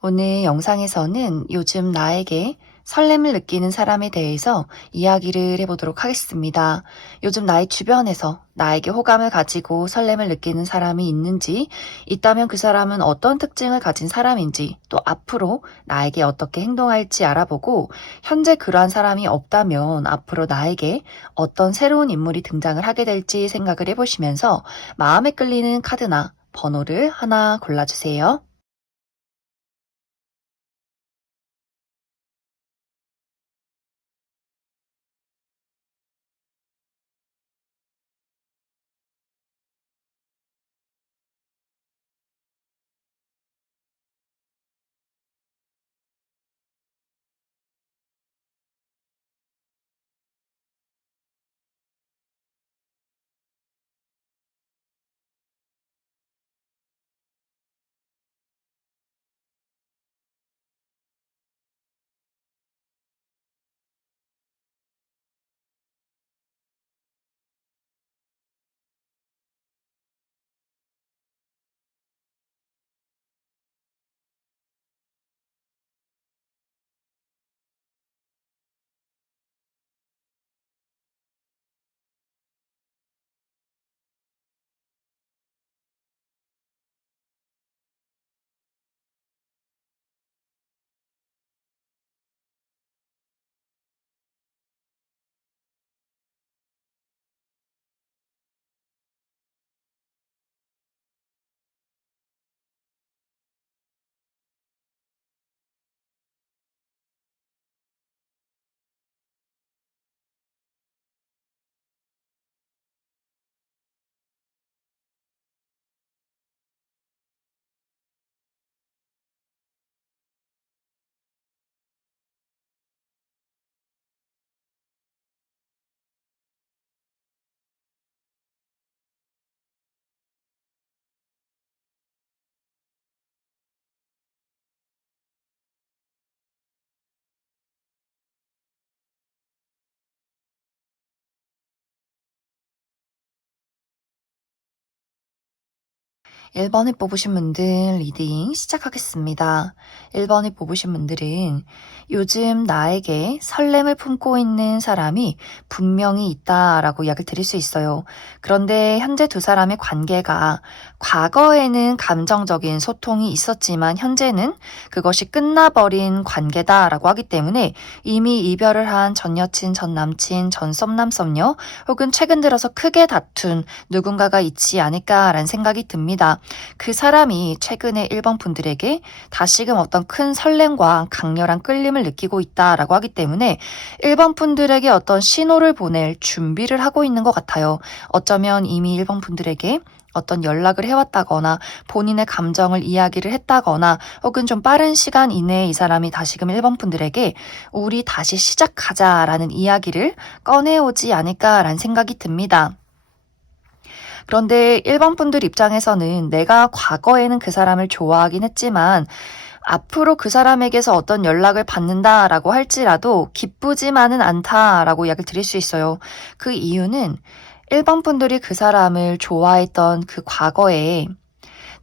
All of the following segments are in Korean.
오늘 영상에서는 요즘 나에게 설렘을 느끼는 사람에 대해서 이야기를 해보도록 하겠습니다. 요즘 나의 주변에서 나에게 호감을 가지고 설렘을 느끼는 사람이 있는지, 있다면 그 사람은 어떤 특징을 가진 사람인지, 또 앞으로 나에게 어떻게 행동할지 알아보고, 현재 그러한 사람이 없다면 앞으로 나에게 어떤 새로운 인물이 등장을 하게 될지 생각을 해보시면서 마음에 끌리는 카드나 번호를 하나 골라주세요. 1번을 뽑으신 분들 리딩 시작하겠습니다. 1번을 뽑으신 분들은 요즘 나에게 설렘을 품고 있는 사람이 분명히 있다라고 이야기를 드릴 수 있어요. 그런데 현재 두 사람의 관계가 과거에는 감정적인 소통이 있었지만 현재는 그것이 끝나버린 관계다라고 하기 때문에 이미 이별을 한 전 여친, 전 남친, 전 썸남, 썸녀 혹은 최근 들어서 크게 다툰 누군가가 있지 않을까라는 생각이 듭니다. 그 사람이 최근에 1번 분들에게 다시금 어떤 큰 설렘과 강렬한 끌림을 느끼고 있다라고 하기 때문에 1번 분들에게 어떤 신호를 보낼 준비를 하고 있는 것 같아요. 어쩌면 이미 1번 분들에게 어떤 연락을 해왔다거나 본인의 감정을 이야기를 했다거나 혹은 좀 빠른 시간 이내에 이 사람이 다시금 1번 분들에게 우리 다시 시작하자라는 이야기를 꺼내오지 않을까라는 생각이 듭니다. 그런데 1번 분들 입장에서는 내가 과거에는 그 사람을 좋아하긴 했지만 앞으로 그 사람에게서 어떤 연락을 받는다라고 할지라도 기쁘지만은 않다라고 이야기를 드릴 수 있어요. 그 이유는 1번 분들이 그 사람을 좋아했던 그 과거에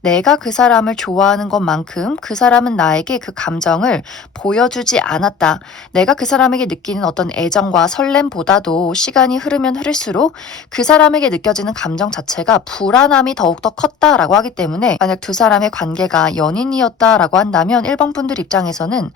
내가 그 사람을 좋아하는 것만큼 그 사람은 나에게 그 감정을 보여주지 않았다. 내가 그 사람에게 느끼는 어떤 애정과 설렘보다도 시간이 흐르면 흐를수록 그 사람에게 느껴지는 감정 자체가 불안함이 더욱더 컸다라고 하기 때문에 만약 두 사람의 관계가 연인이었다라고 한다면 1번 분들 입장에서는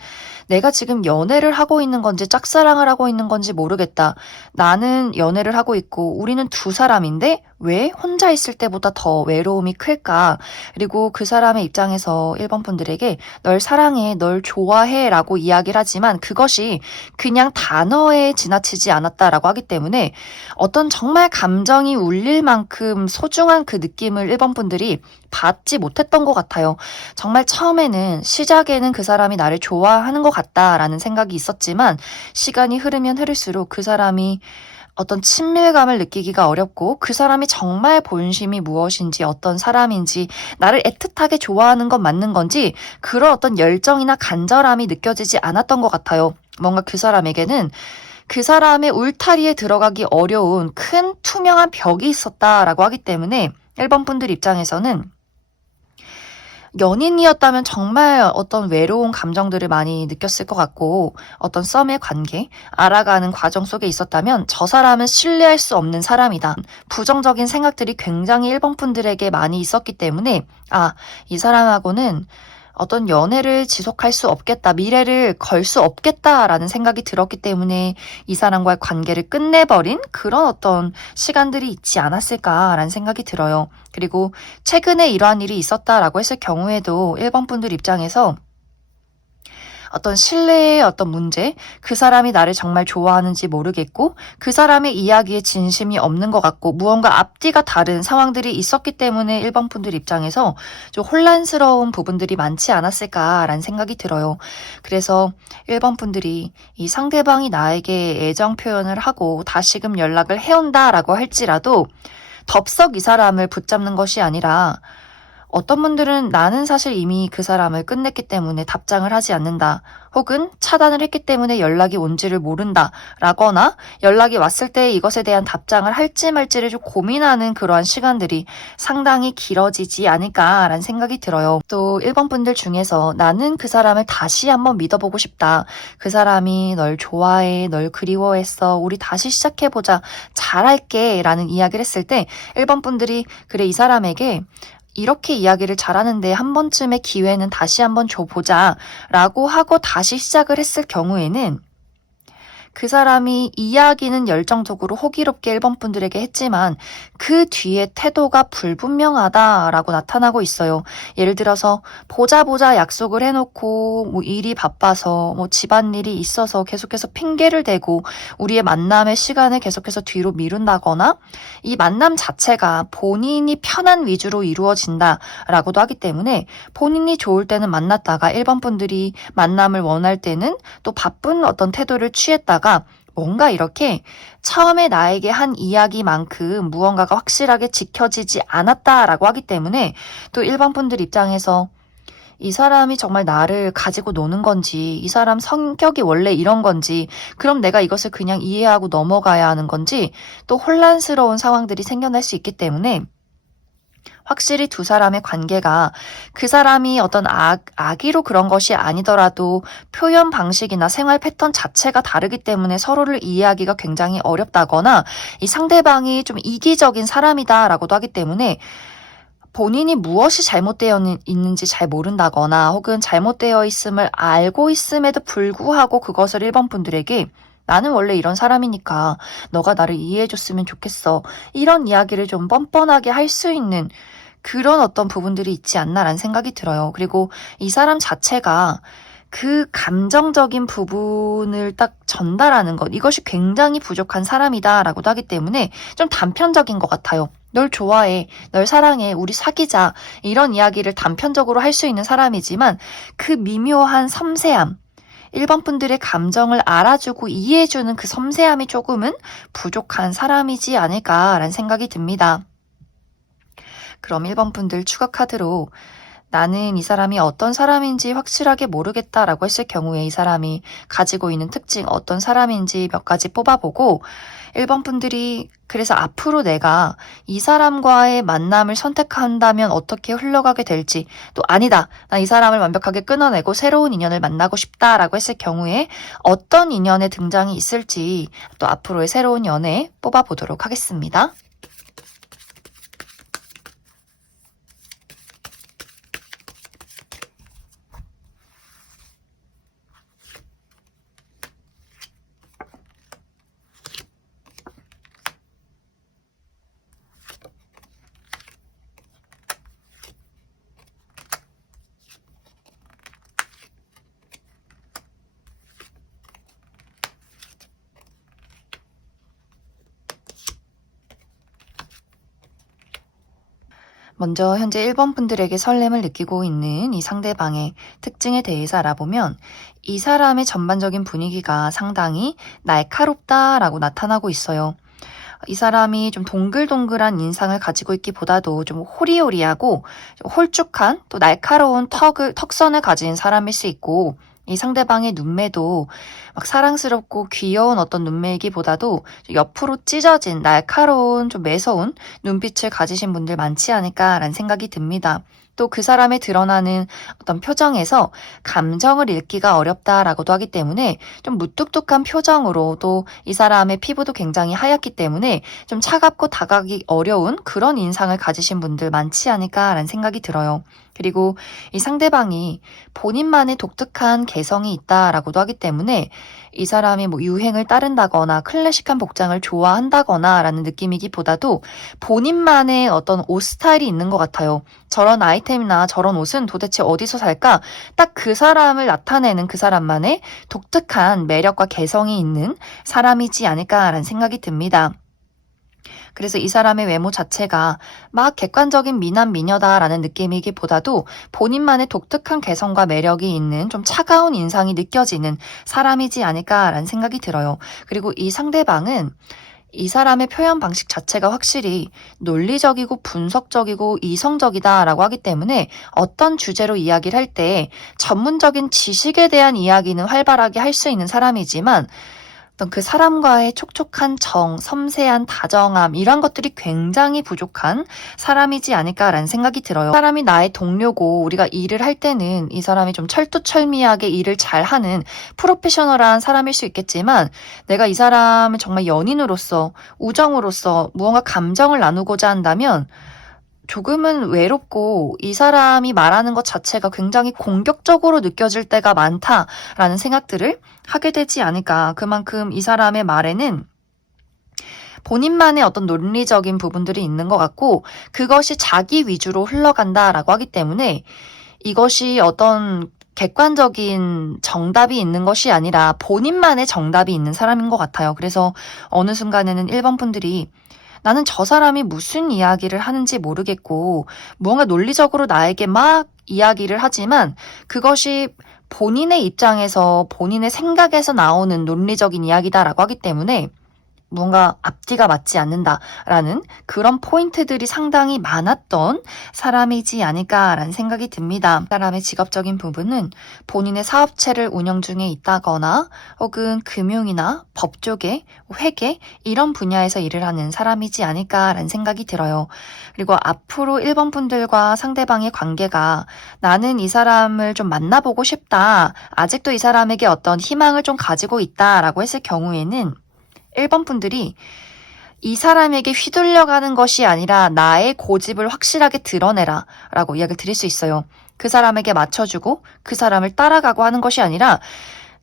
내가 지금 연애를 하고 있는 건지 짝사랑을 하고 있는 건지 모르겠다. 나는 연애를 하고 있고 우리는 두 사람인데 왜 혼자 있을 때보다 더 외로움이 클까? 그리고 그 사람의 입장에서 1번 분들에게 널 사랑해, 널 좋아해 라고 이야기를 하지만 그것이 그냥 단어에 지나치지 않았다라고 하기 때문에 어떤 정말 감정이 울릴 만큼 소중한 그 느낌을 1번 분들이 받지 못했던 것 같아요. 정말 처음에는 시작에는 그 사람이 나를 좋아하는 것 같다라는 생각이 있었지만 시간이 흐르면 흐를수록 그 사람이 어떤 친밀감을 느끼기가 어렵고 그 사람이 정말 본심이 무엇인지 어떤 사람인지 나를 애틋하게 좋아하는 건 맞는 건지 그런 어떤 열정이나 간절함이 느껴지지 않았던 것 같아요. 뭔가 그 사람에게는 그 사람의 울타리에 들어가기 어려운 큰 투명한 벽이 있었다라고 하기 때문에 1번 분들 입장에서는 연인이었다면 정말 어떤 외로운 감정들을 많이 느꼈을 것 같고 어떤 썸의 관계, 알아가는 과정 속에 있었다면 저 사람은 신뢰할 수 없는 사람이다. 부정적인 생각들이 굉장히 일본 분들에게 많이 있었기 때문에 이 사람하고는 어떤 연애를 지속할 수 없겠다, 미래를 걸 수 없겠다라는 생각이 들었기 때문에 이 사람과의 관계를 끝내버린 그런 어떤 시간들이 있지 않았을까라는 생각이 들어요. 그리고 최근에 이러한 일이 있었다라고 했을 경우에도 일본 분들 입장에서 어떤 신뢰의 어떤 문제, 그 사람이 나를 정말 좋아하는지 모르겠고 그 사람의 이야기에 진심이 없는 것 같고 무언가 앞뒤가 다른 상황들이 있었기 때문에 일본 분들 입장에서 좀 혼란스러운 부분들이 많지 않았을까라는 생각이 들어요. 그래서 일본 분들이 이 상대방이 나에게 애정 표현을 하고 다시금 연락을 해온다라고 할지라도 덥석 이 사람을 붙잡는 것이 아니라 어떤 분들은 나는 사실 이미 그 사람을 끝냈기 때문에 답장을 하지 않는다. 혹은 차단을 했기 때문에 연락이 온지를 모른다. 라거나 연락이 왔을 때 이것에 대한 답장을 할지 말지를 좀 고민하는 그러한 시간들이 상당히 길어지지 않을까라는 생각이 들어요. 또 일본 분들 중에서 나는 그 사람을 다시 한번 믿어보고 싶다. 그 사람이 널 좋아해, 널 그리워했어. 우리 다시 시작해보자. 잘할게. 라는 이야기를 했을 때 일본 분들이 그래 이 사람에게 이렇게 이야기를 잘하는데 한 번쯤의 기회는 다시 한번 줘보자 라고 하고 다시 시작을 했을 경우에는 그 사람이 이야기는 열정적으로 호기롭게 일본 분들에게 했지만 그 뒤에 태도가 불분명하다라고 나타나고 있어요. 예를 들어서 보자 약속을 해놓고 뭐 일이 바빠서 뭐 집안일이 있어서 계속해서 핑계를 대고 우리의 만남의 시간을 계속해서 뒤로 미룬다거나 이 만남 자체가 본인이 편한 위주로 이루어진다라고도 하기 때문에 본인이 좋을 때는 만났다가 일본 분들이 만남을 원할 때는 또 바쁜 어떤 태도를 취했다가 뭔가 이렇게 처음에 나에게 한 이야기만큼 무언가가 확실하게 지켜지지 않았다라고 하기 때문에 또 일반 분들 입장에서 이 사람이 정말 나를 가지고 노는 건지, 이 사람 성격이 원래 이런 건지, 그럼 내가 이것을 그냥 이해하고 넘어가야 하는 건지, 또 혼란스러운 상황들이 생겨날 수 있기 때문에 확실히 두 사람의 관계가 그 사람이 어떤 악의로 그런 것이 아니더라도 표현 방식이나 생활 패턴 자체가 다르기 때문에 서로를 이해하기가 굉장히 어렵다거나 이 상대방이 좀 이기적인 사람이다라고도 하기 때문에 본인이 무엇이 잘못되어 있는지 잘 모른다거나 혹은 잘못되어 있음을 알고 있음에도 불구하고 그것을 일본 분들에게 나는 원래 이런 사람이니까 너가 나를 이해해줬으면 좋겠어. 이런 이야기를 좀 뻔뻔하게 할 수 있는 그런 어떤 부분들이 있지 않나라는 생각이 들어요. 그리고 이 사람 자체가 그 감정적인 부분을 딱 전달하는 것, 이것이 굉장히 부족한 사람이다라고도 하기 때문에 좀 단편적인 것 같아요. 널 좋아해, 널 사랑해, 우리 사귀자 이런 이야기를 단편적으로 할 수 있는 사람이지만 그 미묘한 섬세함, 일본 분들의 감정을 알아주고 이해해주는 그 섬세함이 조금은 부족한 사람이지 않을까라는 생각이 듭니다. 그럼 1번 분들 추가 카드로 나는 이 사람이 어떤 사람인지 확실하게 모르겠다라고 했을 경우에 이 사람이 가지고 있는 특징 어떤 사람인지 몇 가지 뽑아보고 1번 분들이 그래서 앞으로 내가 이 사람과의 만남을 선택한다면 어떻게 흘러가게 될지 또 아니다. 나 이 사람을 완벽하게 끊어내고 새로운 인연을 만나고 싶다라고 했을 경우에 어떤 인연의 등장이 있을지 또 앞으로의 새로운 연애 뽑아보도록 하겠습니다. 먼저 현재 1번 분들에게 설렘을 느끼고 있는 이 상대방의 특징에 대해서 알아보면 이 사람의 전반적인 분위기가 상당히 날카롭다라고 나타나고 있어요. 이 사람이 좀 동글동글한 인상을 가지고 있기보다도 좀 호리호리하고 좀 홀쭉한 또 날카로운 턱선을 가진 사람일 수 있고 이 상대방의 눈매도 막 사랑스럽고 귀여운 어떤 눈매이기보다도 옆으로 찢어진 날카로운 좀 매서운 눈빛을 가지신 분들 많지 않을까라는 생각이 듭니다. 또 그 사람의 드러나는 어떤 표정에서 감정을 읽기가 어렵다라고도 하기 때문에 좀 무뚝뚝한 표정으로 또 이 사람의 피부도 굉장히 하얗기 때문에 좀 차갑고 다가가기 어려운 그런 인상을 가지신 분들 많지 않을까라는 생각이 들어요. 그리고 이 상대방이 본인만의 독특한 개성이 있다라고도 하기 때문에 이 사람이 뭐 유행을 따른다거나 클래식한 복장을 좋아한다거나 라는 느낌이기보다도 본인만의 어떤 옷 스타일이 있는 것 같아요. 저런 아이템이나 저런 옷은 도대체 어디서 살까? 딱 그 사람을 나타내는 그 사람만의 독특한 매력과 개성이 있는 사람이지 않을까라는 생각이 듭니다. 그래서 이 사람의 외모 자체가 막 객관적인 미남 미녀다라는 느낌이기보다도 본인만의 독특한 개성과 매력이 있는 좀 차가운 인상이 느껴지는 사람이지 않을까라는 생각이 들어요. 그리고 이 상대방은 이 사람의 표현 방식 자체가 확실히 논리적이고 분석적이고 이성적이다라고 하기 때문에 어떤 주제로 이야기를 할 때 전문적인 지식에 대한 이야기는 활발하게 할 수 있는 사람이지만 어떤 그 사람과의 촉촉한 정, 섬세한 다정함 이런 것들이 굉장히 부족한 사람이지 않을까라는 생각이 들어요. 사람이 나의 동료고 우리가 일을 할 때는 이 사람이 좀 철두철미하게 일을 잘하는 프로페셔널한 사람일 수 있겠지만 내가 이 사람을 정말 연인으로서 우정으로서 무언가 감정을 나누고자 한다면 조금은 외롭고 이 사람이 말하는 것 자체가 굉장히 공격적으로 느껴질 때가 많다라는 생각들을 하게 되지 않을까. 그만큼 이 사람의 말에는 본인만의 어떤 논리적인 부분들이 있는 것 같고 그것이 자기 위주로 흘러간다라고 하기 때문에 이것이 어떤 객관적인 정답이 있는 것이 아니라 본인만의 정답이 있는 사람인 것 같아요. 그래서 어느 순간에는 1번 분들이 나는 저 사람이 무슨 이야기를 하는지 모르겠고 무언가 논리적으로 나에게 막 이야기를 하지만 그것이 본인의 입장에서 본인의 생각에서 나오는 논리적인 이야기다라고 하기 때문에 뭔가 앞뒤가 맞지 않는다라는 그런 포인트들이 상당히 많았던 사람이지 않을까라는 생각이 듭니다. 사람의 직업적인 부분은 본인의 사업체를 운영 중에 있다거나 혹은 금융이나 법 쪽에 회계 이런 분야에서 일을 하는 사람이지 않을까라는 생각이 들어요. 그리고 앞으로 1번 분들과 상대방의 관계가 나는 이 사람을 좀 만나보고 싶다. 아직도 이 사람에게 어떤 희망을 좀 가지고 있다라고 했을 경우에는 1번 분들이 이 사람에게 휘둘려가는 것이 아니라 나의 고집을 확실하게 드러내라 라고 이야기를 드릴 수 있어요. 그 사람에게 맞춰주고 그 사람을 따라가고 하는 것이 아니라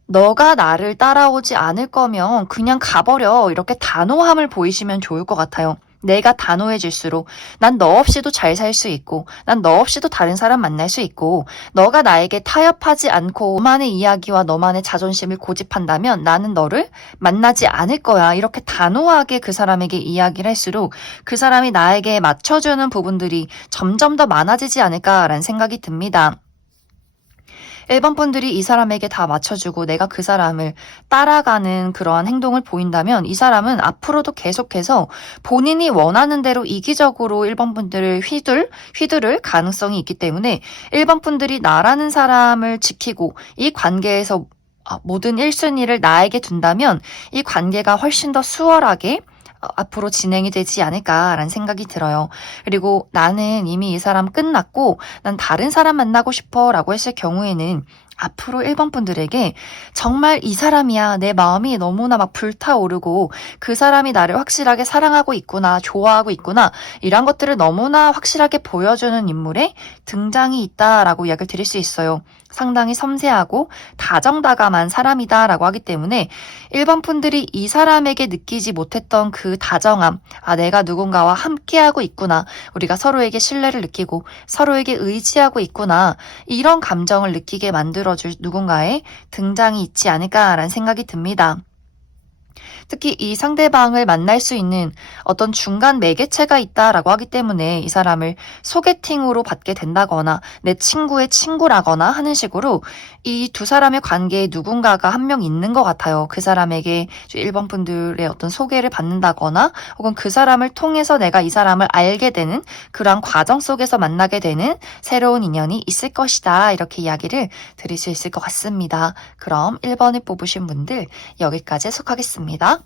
너가 나를 따라오지 않을 거면 그냥 가버려 이렇게 단호함을 보이시면 좋을 것 같아요. 내가 단호해질수록 난 너 없이도 잘 살 수 있고 난 너 없이도 다른 사람 만날 수 있고 너가 나에게 타협하지 않고 너만의 이야기와 너만의 자존심을 고집한다면 나는 너를 만나지 않을 거야. 이렇게 단호하게 그 사람에게 이야기를 할수록 그 사람이 나에게 맞춰주는 부분들이 점점 더 많아지지 않을까라는 생각이 듭니다. 1번 분들이 이 사람에게 다 맞춰주고 내가 그 사람을 따라가는 그러한 행동을 보인다면 이 사람은 앞으로도 계속해서 본인이 원하는 대로 이기적으로 1번 분들을 휘두를 가능성이 있기 때문에 1번 분들이 나라는 사람을 지키고 이 관계에서 모든 1순위를 나에게 둔다면 이 관계가 훨씬 더 수월하게 앞으로 진행이 되지 않을까라는 생각이 들어요. 그리고 나는 이미 이 사람 끝났고 난 다른 사람 만나고 싶어 라고 했을 경우에는 앞으로 1번 분들에게 정말 이 사람이야 내 마음이 너무나 막 불타오르고 그 사람이 나를 확실하게 사랑하고 있구나 좋아하고 있구나 이런 것들을 너무나 확실하게 보여주는 인물의 등장이 있다라고 이야기를 드릴 수 있어요. 상당히 섬세하고 다정다감한 사람이다라고 하기 때문에 1번 분들이 이 사람에게 느끼지 못했던 그 다정함, 내가 누군가와 함께하고 있구나, 우리가 서로에게 신뢰를 느끼고 서로에게 의지하고 있구나 이런 감정을 느끼게 만들어줄 누군가의 등장이 있지 않을까라는 생각이 듭니다. 특히 이 상대방을 만날 수 있는 어떤 중간 매개체가 있다라고 하기 때문에 이 사람을 소개팅으로 받게 된다거나 내 친구의 친구라거나 하는 식으로 이 두 사람의 관계에 누군가가 한 명 있는 것 같아요. 그 사람에게 1번 분들의 어떤 소개를 받는다거나 혹은 그 사람을 통해서 내가 이 사람을 알게 되는 그러한 과정 속에서 만나게 되는 새로운 인연이 있을 것이다. 이렇게 이야기를 드릴 수 있을 것 같습니다. 그럼 1번을 뽑으신 분들 여기까지 속하겠습니다.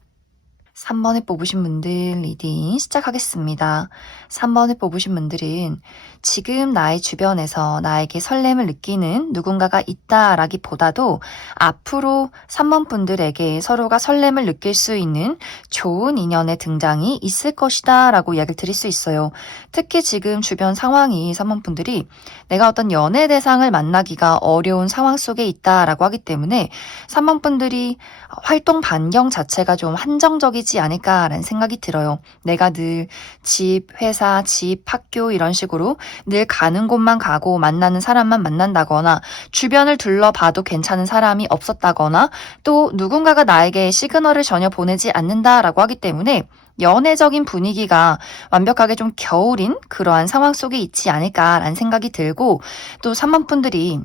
3번을 뽑으신 분들 리딩 시작하겠습니다. 3번을 뽑으신 분들은 지금 나의 주변에서 나에게 설렘을 느끼는 누군가가 있다라기보다도 앞으로 3번 분들에게 서로가 설렘을 느낄 수 있는 좋은 인연의 등장이 있을 것이다 라고 이야기를 드릴 수 있어요. 특히 지금 주변 상황이 3번 분들이 내가 어떤 연애 대상을 만나기가 어려운 상황 속에 있다라고 하기 때문에 3번 분들이 활동 반경 자체가 좀 한정적이지 않을까라는 생각이 들어요. 내가 늘 집, 회사, 집, 학교 이런 식으로 늘 가는 곳만 가고 만나는 사람만 만난다거나 주변을 둘러봐도 괜찮은 사람이 없었다거나 또 누군가가 나에게 시그널을 전혀 보내지 않는다라고 하기 때문에 연애적인 분위기가 완벽하게 좀 겨울인 그러한 상황 속에 있지 않을까라는 생각이 들고 또 3번 분들이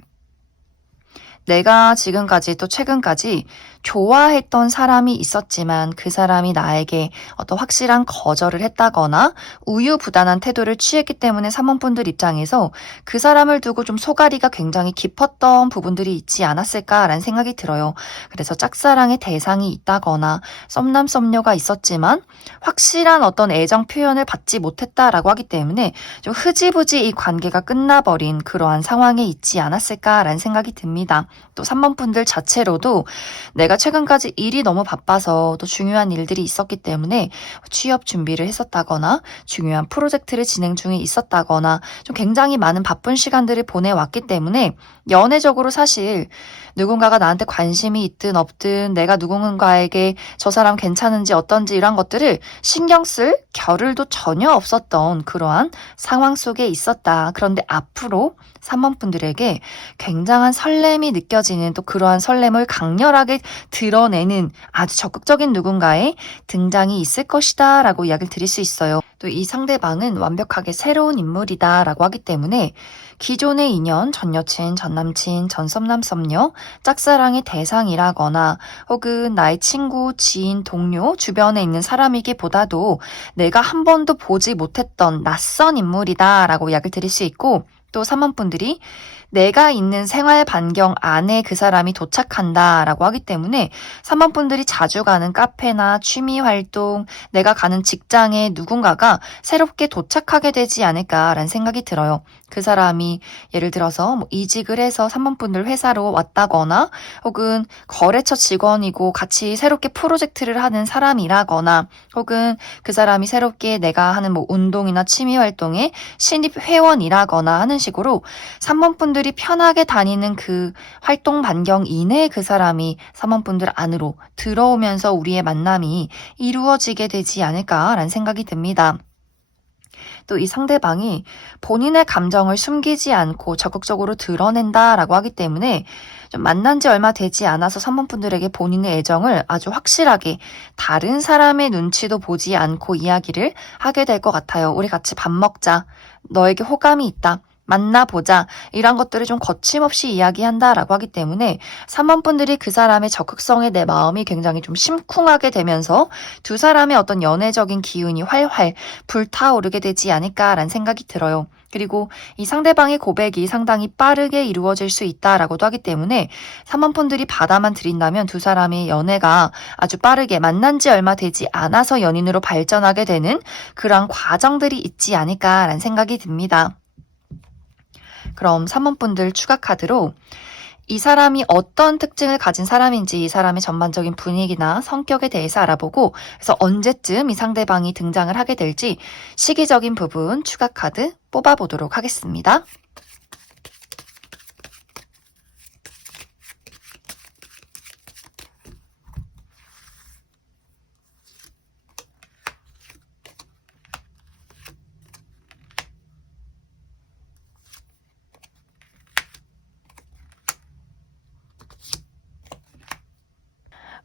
내가 지금까지 또 최근까지 좋아했던 사람이 있었지만 그 사람이 나에게 어떤 확실한 거절을 했다거나 우유부단한 태도를 취했기 때문에 3번분들 입장에서 그 사람을 두고 좀 소가리가 굉장히 깊었던 부분들이 있지 않았을까라는 생각이 들어요. 그래서 짝사랑의 대상이 있다거나 썸남 썸녀가 있었지만 확실한 어떤 애정 표현을 받지 못했다라고 하기 때문에 좀 흐지부지 이 관계가 끝나버린 그러한 상황에 있지 않았을까라는 생각이 듭니다. 또 3번 분들 자체로도 내가 최근까지 일이 너무 바빠서 또 중요한 일들이 있었기 때문에 취업 준비를 했었다거나 중요한 프로젝트를 진행 중에 있었다거나 좀 굉장히 많은 바쁜 시간들을 보내왔기 때문에 연애적으로 사실 누군가가 나한테 관심이 있든 없든 내가 누군가에게 저 사람 괜찮은지 어떤지 이런 것들을 신경 쓸 겨를도 전혀 없었던 그러한 상황 속에 있었다. 그런데 앞으로 3번 분들에게 굉장한 설렘이 느껴지는 또 그러한 설렘을 강렬하게 드러내는 아주 적극적인 누군가의 등장이 있을 것이다 라고 이야기를 드릴 수 있어요. 또 이 상대방은 완벽하게 새로운 인물이다 라고 하기 때문에 기존의 인연, 전 여친, 전 남친, 전 썸남 썸녀, 짝사랑의 대상이라거나 혹은 나의 친구, 지인, 동료, 주변에 있는 사람이기보다도 내가 한 번도 보지 못했던 낯선 인물이다 라고 이야기를 드릴 수 있고 또 3번 분들이 내가 있는 생활 반경 안에 그 사람이 도착한다 라고 하기 때문에 3번 분들이 자주 가는 카페나 취미 활동, 내가 가는 직장에 누군가가 새롭게 도착하게 되지 않을까라는 생각이 들어요. 그 사람이 예를 들어서 뭐 이직을 해서 3번 분들 회사로 왔다거나 혹은 거래처 직원이고 같이 새롭게 프로젝트를 하는 사람이라거나 혹은 그 사람이 새롭게 내가 하는 뭐 운동이나 취미 활동에 신입 회원이라거나 하는 식으로 3번 분들이 편하게 다니는 그 활동 반경 이내에 그 사람이 3번 분들 안으로 들어오면서 우리의 만남이 이루어지게 되지 않을까라는 생각이 듭니다. 또 이 상대방이 본인의 감정을 숨기지 않고 적극적으로 드러낸다라고 하기 때문에 좀 만난 지 얼마 되지 않아서 3번 분들에게 본인의 애정을 아주 확실하게 다른 사람의 눈치도 보지 않고 이야기를 하게 될 것 같아요. 우리 같이 밥 먹자. 너에게 호감이 있다. 만나보자. 이런 것들을 좀 거침없이 이야기한다라고 하기 때문에 3번 분들이 그 사람의 적극성에 내 마음이 굉장히 좀 심쿵하게 되면서 두 사람의 어떤 연애적인 기운이 활활 불타오르게 되지 않을까라는 생각이 들어요. 그리고 이 상대방의 고백이 상당히 빠르게 이루어질 수 있다라고도 하기 때문에 3번 분들이 받아만 들인다면 두 사람의 연애가 아주 빠르게 만난 지 얼마 되지 않아서 연인으로 발전하게 되는 그런 과정들이 있지 않을까라는 생각이 듭니다. 그럼 3번 분들 추가 카드로 이 사람이 어떤 특징을 가진 사람인지 이 사람의 전반적인 분위기나 성격에 대해서 알아보고 그래서 언제쯤 이 상대방이 등장을 하게 될지 시기적인 부분 추가 카드 뽑아보도록 하겠습니다.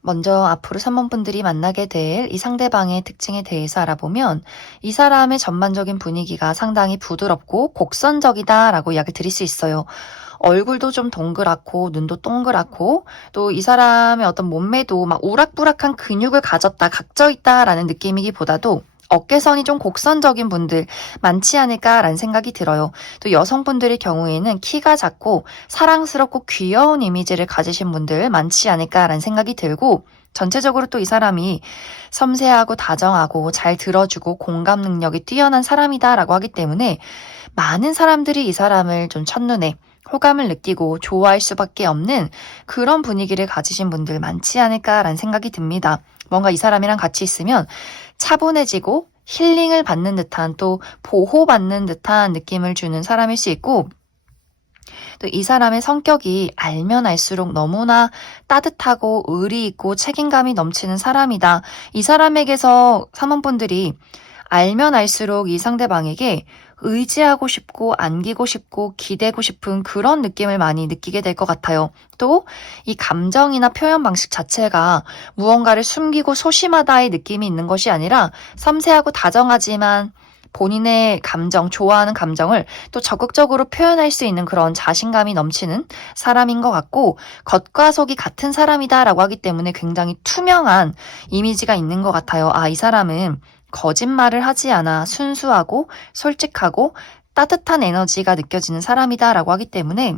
먼저 앞으로 3번 분들이 만나게 될 이 상대방의 특징에 대해서 알아보면 이 사람의 전반적인 분위기가 상당히 부드럽고 곡선적이다라고 이야기를 드릴 수 있어요. 얼굴도 좀 동그랗고 눈도 동그랗고 또 이 사람의 어떤 몸매도 막 우락부락한 근육을 가졌다, 각져 있다라는 느낌이기보다도 어깨선이 좀 곡선적인 분들 많지 않을까라는 생각이 들어요. 또 여성분들의 경우에는 키가 작고 사랑스럽고 귀여운 이미지를 가지신 분들 많지 않을까라는 생각이 들고, 전체적으로 또 이 사람이 섬세하고 다정하고 잘 들어주고 공감 능력이 뛰어난 사람이다라고 하기 때문에 많은 사람들이 이 사람을 좀 첫눈에 호감을 느끼고 좋아할 수밖에 없는 그런 분위기를 가지신 분들 많지 않을까라는 생각이 듭니다. 뭔가 이 사람이랑 같이 있으면 차분해지고 힐링을 받는 듯한, 또 보호받는 듯한 느낌을 주는 사람일 수 있고, 또 이 사람의 성격이 알면 알수록 너무나 따뜻하고 의리 있고 책임감이 넘치는 사람이다. 이 사람에게서 사모분들이 알면 알수록 이 상대방에게 의지하고 싶고 안기고 싶고 기대고 싶은 그런 느낌을 많이 느끼게 될 것 같아요. 또 이 감정이나 표현 방식 자체가 무언가를 숨기고 소심하다의 느낌이 있는 것이 아니라 섬세하고 다정하지만 본인의 감정, 좋아하는 감정을 또 적극적으로 표현할 수 있는 그런 자신감이 넘치는 사람인 것 같고, 겉과 속이 같은 사람이다라고 하기 때문에 굉장히 투명한 이미지가 있는 것 같아요. 아, 이 사람은 거짓말을 하지 않아 순수하고 솔직하고 따뜻한 에너지가 느껴지는 사람이다라고 하기 때문에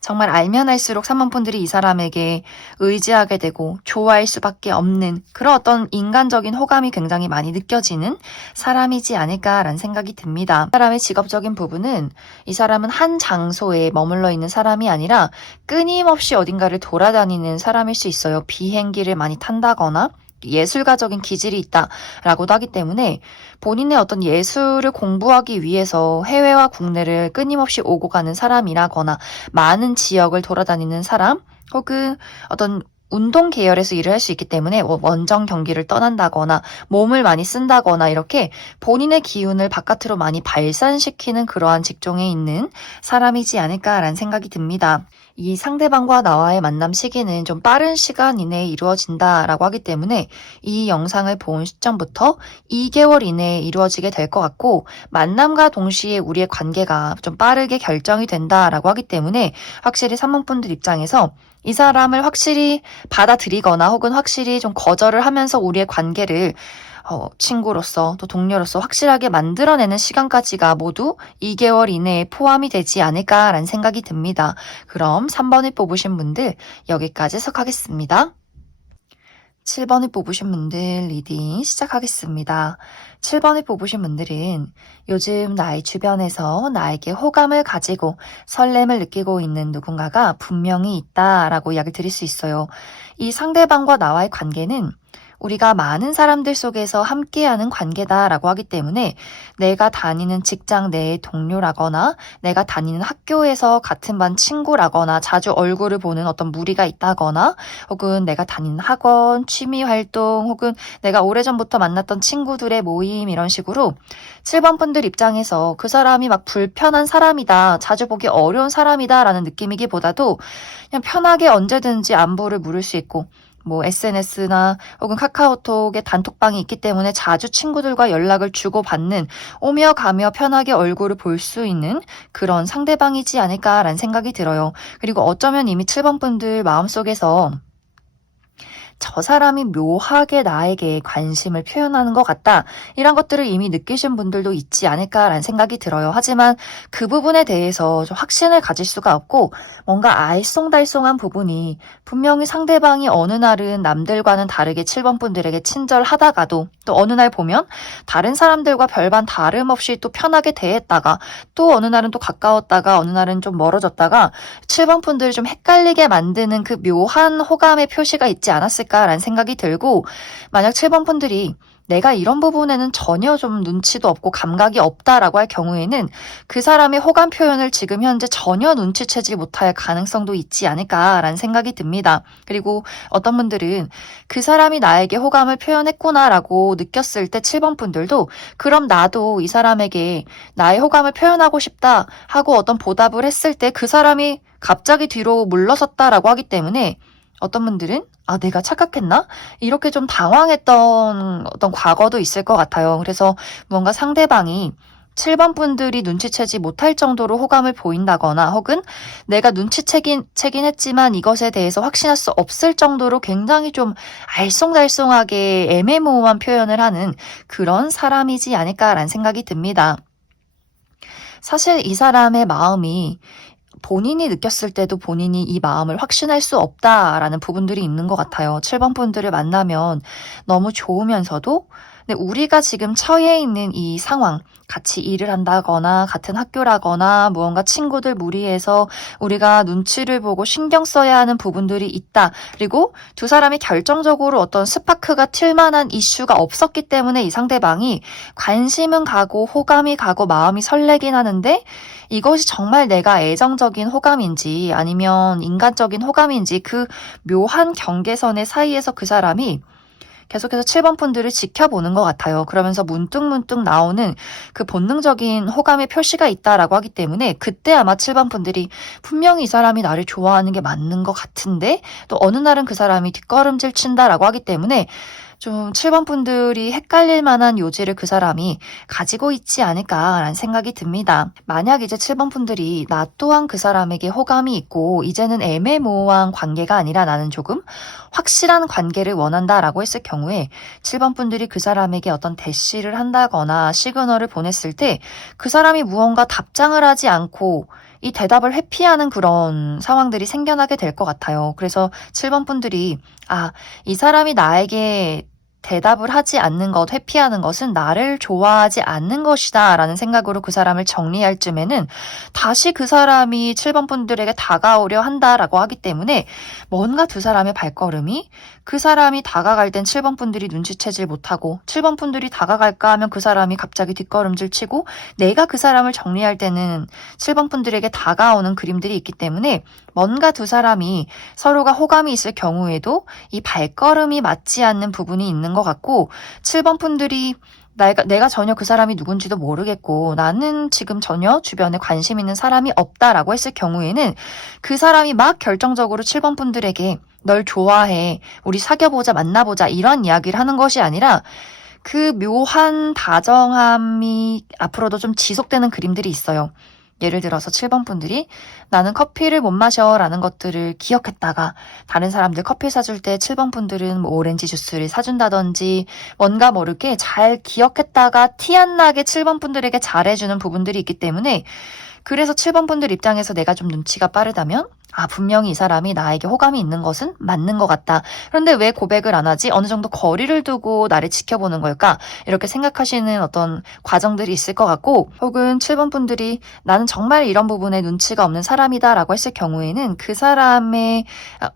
정말 알면 알수록 사모분들이 이 사람에게 의지하게 되고 좋아할 수밖에 없는 그런 어떤 인간적인 호감이 굉장히 많이 느껴지는 사람이지 않을까라는 생각이 듭니다. 이 사람의 직업적인 부분은, 이 사람은 한 장소에 머물러 있는 사람이 아니라 끊임없이 어딘가를 돌아다니는 사람일 수 있어요. 비행기를 많이 탄다거나 예술가적인 기질이 있다라고도 하기 때문에 본인의 어떤 예술을 공부하기 위해서 해외와 국내를 끊임없이 오고 가는 사람이라거나 많은 지역을 돌아다니는 사람, 혹은 어떤 운동 계열에서 일을 할 수 있기 때문에 원정 경기를 떠난다거나 몸을 많이 쓴다거나 이렇게 본인의 기운을 바깥으로 많이 발산시키는 그러한 직종에 있는 사람이지 않을까라는 생각이 듭니다. 이 상대방과 나와의 만남 시기는 좀 빠른 시간 이내에 이루어진다라고 하기 때문에 이 영상을 본 시점부터 2개월 이내에 이루어지게 될 것 같고, 만남과 동시에 우리의 관계가 좀 빠르게 결정이 된다라고 하기 때문에 확실히 산모분들 입장에서 이 사람을 확실히 받아들이거나 혹은 확실히 좀 거절을 하면서 우리의 관계를 친구로서 또 동료로서 확실하게 만들어내는 시간까지가 모두 2개월 이내에 포함이 되지 않을까라는 생각이 듭니다. 그럼 3번을 뽑으신 분들 여기까지 해석하겠습니다. 7번을 뽑으신 분들 리딩 시작하겠습니다. 7번을 뽑으신 분들은 요즘 나의 주변에서 나에게 호감을 가지고 설렘을 느끼고 있는 누군가가 분명히 있다라고 이야기를 드릴 수 있어요. 이 상대방과 나와의 관계는 우리가 많은 사람들 속에서 함께하는 관계다라고 하기 때문에 내가 다니는 직장 내의 동료라거나 내가 다니는 학교에서 같은 반 친구라거나 자주 얼굴을 보는 어떤 무리가 있다거나, 혹은 내가 다니는 학원, 취미 활동, 혹은 내가 오래전부터 만났던 친구들의 모임, 이런 식으로 7번 분들 입장에서 그 사람이 막 불편한 사람이다, 자주 보기 어려운 사람이다 라는 느낌이기보다도 그냥 편하게 언제든지 안부를 물을 수 있고, SNS나 혹은 카카오톡에 단톡방이 있기 때문에 자주 친구들과 연락을 주고받는, 오며 가며 편하게 얼굴을 볼 수 있는 그런 상대방이지 않을까라는 생각이 들어요. 그리고 어쩌면 이미 7번 분들 마음속에서 저 사람이 묘하게 나에게 관심을 표현하는 것 같다, 이런 것들을 이미 느끼신 분들도 있지 않을까라는 생각이 들어요. 하지만 그 부분에 대해서 좀 확신을 가질 수가 없고, 뭔가 알쏭달쏭한 부분이 분명히 상대방이 어느 날은 남들과는 다르게 7번 분들에게 친절하다가도 또 어느 날 보면 다른 사람들과 별반 다름없이 또 편하게 대했다가, 또 어느 날은 또 가까웠다가 어느 날은 좀 멀어졌다가 7번 분들을 좀 헷갈리게 만드는 그 묘한 호감의 표시가 있지 않았을까라는 생각이 들고, 만약 7번 분들이 내가 이런 부분에는 전혀 좀 눈치도 없고 감각이 없다라고 할 경우에는 그 사람의 호감 표현을 지금 현재 전혀 눈치채지 못할 가능성도 있지 않을까라는 생각이 듭니다. 그리고 어떤 분들은 그 사람이 나에게 호감을 표현했구나라고 느꼈을 때 7번 분들도 그럼 나도 이 사람에게 나의 호감을 표현하고 싶다 하고 어떤 보답을 했을 때 그 사람이 갑자기 뒤로 물러섰다라고 하기 때문에 어떤 분들은 내가 착각했나? 이렇게 좀 당황했던 어떤 과거도 있을 것 같아요. 그래서 뭔가 상대방이 7번 분들이 눈치채지 못할 정도로 호감을 보인다거나 혹은 내가 눈치채긴 했지만 이것에 대해서 확신할 수 없을 정도로 굉장히 좀 알쏭달쏭하게 애매모호한 표현을 하는 그런 사람이지 않을까라는 생각이 듭니다. 사실 이 사람의 마음이 본인이 느꼈을 때도 본인이 이 마음을 확신할 수 없다라는 부분들이 있는 것 같아요. 7번 분들을 만나면 너무 좋으면서도 근데 우리가 지금 처해 있는 이 상황, 같이 일을 한다거나 같은 학교라거나 무언가 친구들 무리해서 우리가 눈치를 보고 신경 써야 하는 부분들이 있다. 그리고 두 사람이 결정적으로 어떤 스파크가 튈 만한 이슈가 없었기 때문에 이 상대방이 관심은 가고 호감이 가고 마음이 설레긴 하는데 이것이 정말 내가 애정적인 호감인지 아니면 인간적인 호감인지 그 묘한 경계선의 사이에서 그 사람이 계속해서 7번 분들을 지켜보는 것 같아요. 그러면서 문득문득 나오는 그 본능적인 호감의 표시가 있다라고 하기 때문에 그때 아마 7번 분들이 분명히 이 사람이 나를 좋아하는 게 맞는 것 같은데 또 어느 날은 그 사람이 뒷걸음질 친다라고 하기 때문에 좀 7번 분들이 헷갈릴 만한 요지를 그 사람이 가지고 있지 않을까라는 생각이 듭니다. 만약 이제 7번 분들이 나 또한 그 사람에게 호감이 있고 이제는 애매모호한 관계가 아니라 나는 조금 확실한 관계를 원한다라고 했을 경우에 7번 분들이 그 사람에게 어떤 대시를 한다거나 시그널을 보냈을 때 그 사람이 무언가 답장을 하지 않고 이 대답을 회피하는 그런 상황들이 생겨나게 될 것 같아요. 그래서 7번 분들이 이 사람이 나에게 대답을 하지 않는 것, 회피하는 것은 나를 좋아하지 않는 것이다 라는 생각으로 그 사람을 정리할 쯤에는 다시 그 사람이 7번 분들에게 다가오려 한다라고 하기 때문에 뭔가 두 사람의 발걸음이 그 사람이 다가갈 땐 7번 분들이 눈치채질 못하고 7번 분들이 다가갈까 하면 그 사람이 갑자기 뒷걸음질 치고 내가 그 사람을 정리할 때는 7번 분들에게 다가오는 그림들이 있기 때문에 뭔가 두 사람이 서로가 호감이 있을 경우에도 이 발걸음이 맞지 않는 부분이 있는 것 같고 7번 분들이 내가 전혀 그 사람이 누군지도 모르겠고 나는 지금 전혀 주변에 관심 있는 사람이 없다라고 했을 경우에는 그 사람이 막 결정적으로 7번 분들에게 널 좋아해, 우리 사귀어보자, 만나보자 이런 이야기를 하는 것이 아니라 그 묘한 다정함이 앞으로도 좀 지속되는 그림들이 있어요. 예를 들어서 7번 분들이 나는 커피를 못 마셔 라는 것들을 기억했다가 다른 사람들 커피 사줄 때 7번 분들은 뭐 오렌지 주스를 사준다든지 뭔가 모르게 잘 기억했다가 티 안 나게 7번 분들에게 잘해주는 부분들이 있기 때문에 그래서 7번 분들 입장에서 내가 좀 눈치가 빠르다면 분명히 이 사람이 나에게 호감이 있는 것은 맞는 것 같다. 그런데 왜 고백을 안 하지? 어느 정도 거리를 두고 나를 지켜보는 걸까? 이렇게 생각하시는 어떤 과정들이 있을 것 같고 혹은 7번 분들이 나는 정말 이런 부분에 눈치가 없는 사람이다 라고 했을 경우에는 그 사람의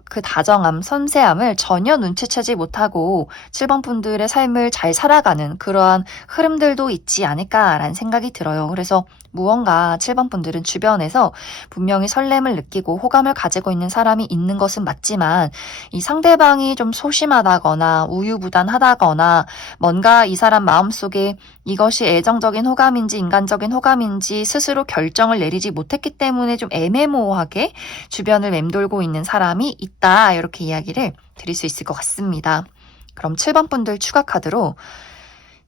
그 다정함, 섬세함을 전혀 눈치채지 못하고 7번 분들의 삶을 잘 살아가는 그러한 흐름들도 있지 않을까라는 생각이 들어요. 그래서 무언가 7번 분들은 주변에서 분명히 설렘을 느끼고 호감을 가지고 있는 사람이 있는 것은 맞지만 이 상대방이 좀 소심하다거나 우유부단하다거나 뭔가 이 사람 마음속에 이것이 애정적인 호감인지 인간적인 호감인지 스스로 결정을 내리지 못했기 때문에 좀 애매모호하게 주변을 맴돌고 있는 사람이 있다. 이렇게 이야기를 드릴 수 있을 것 같습니다. 그럼 7번 분들 추가 카드로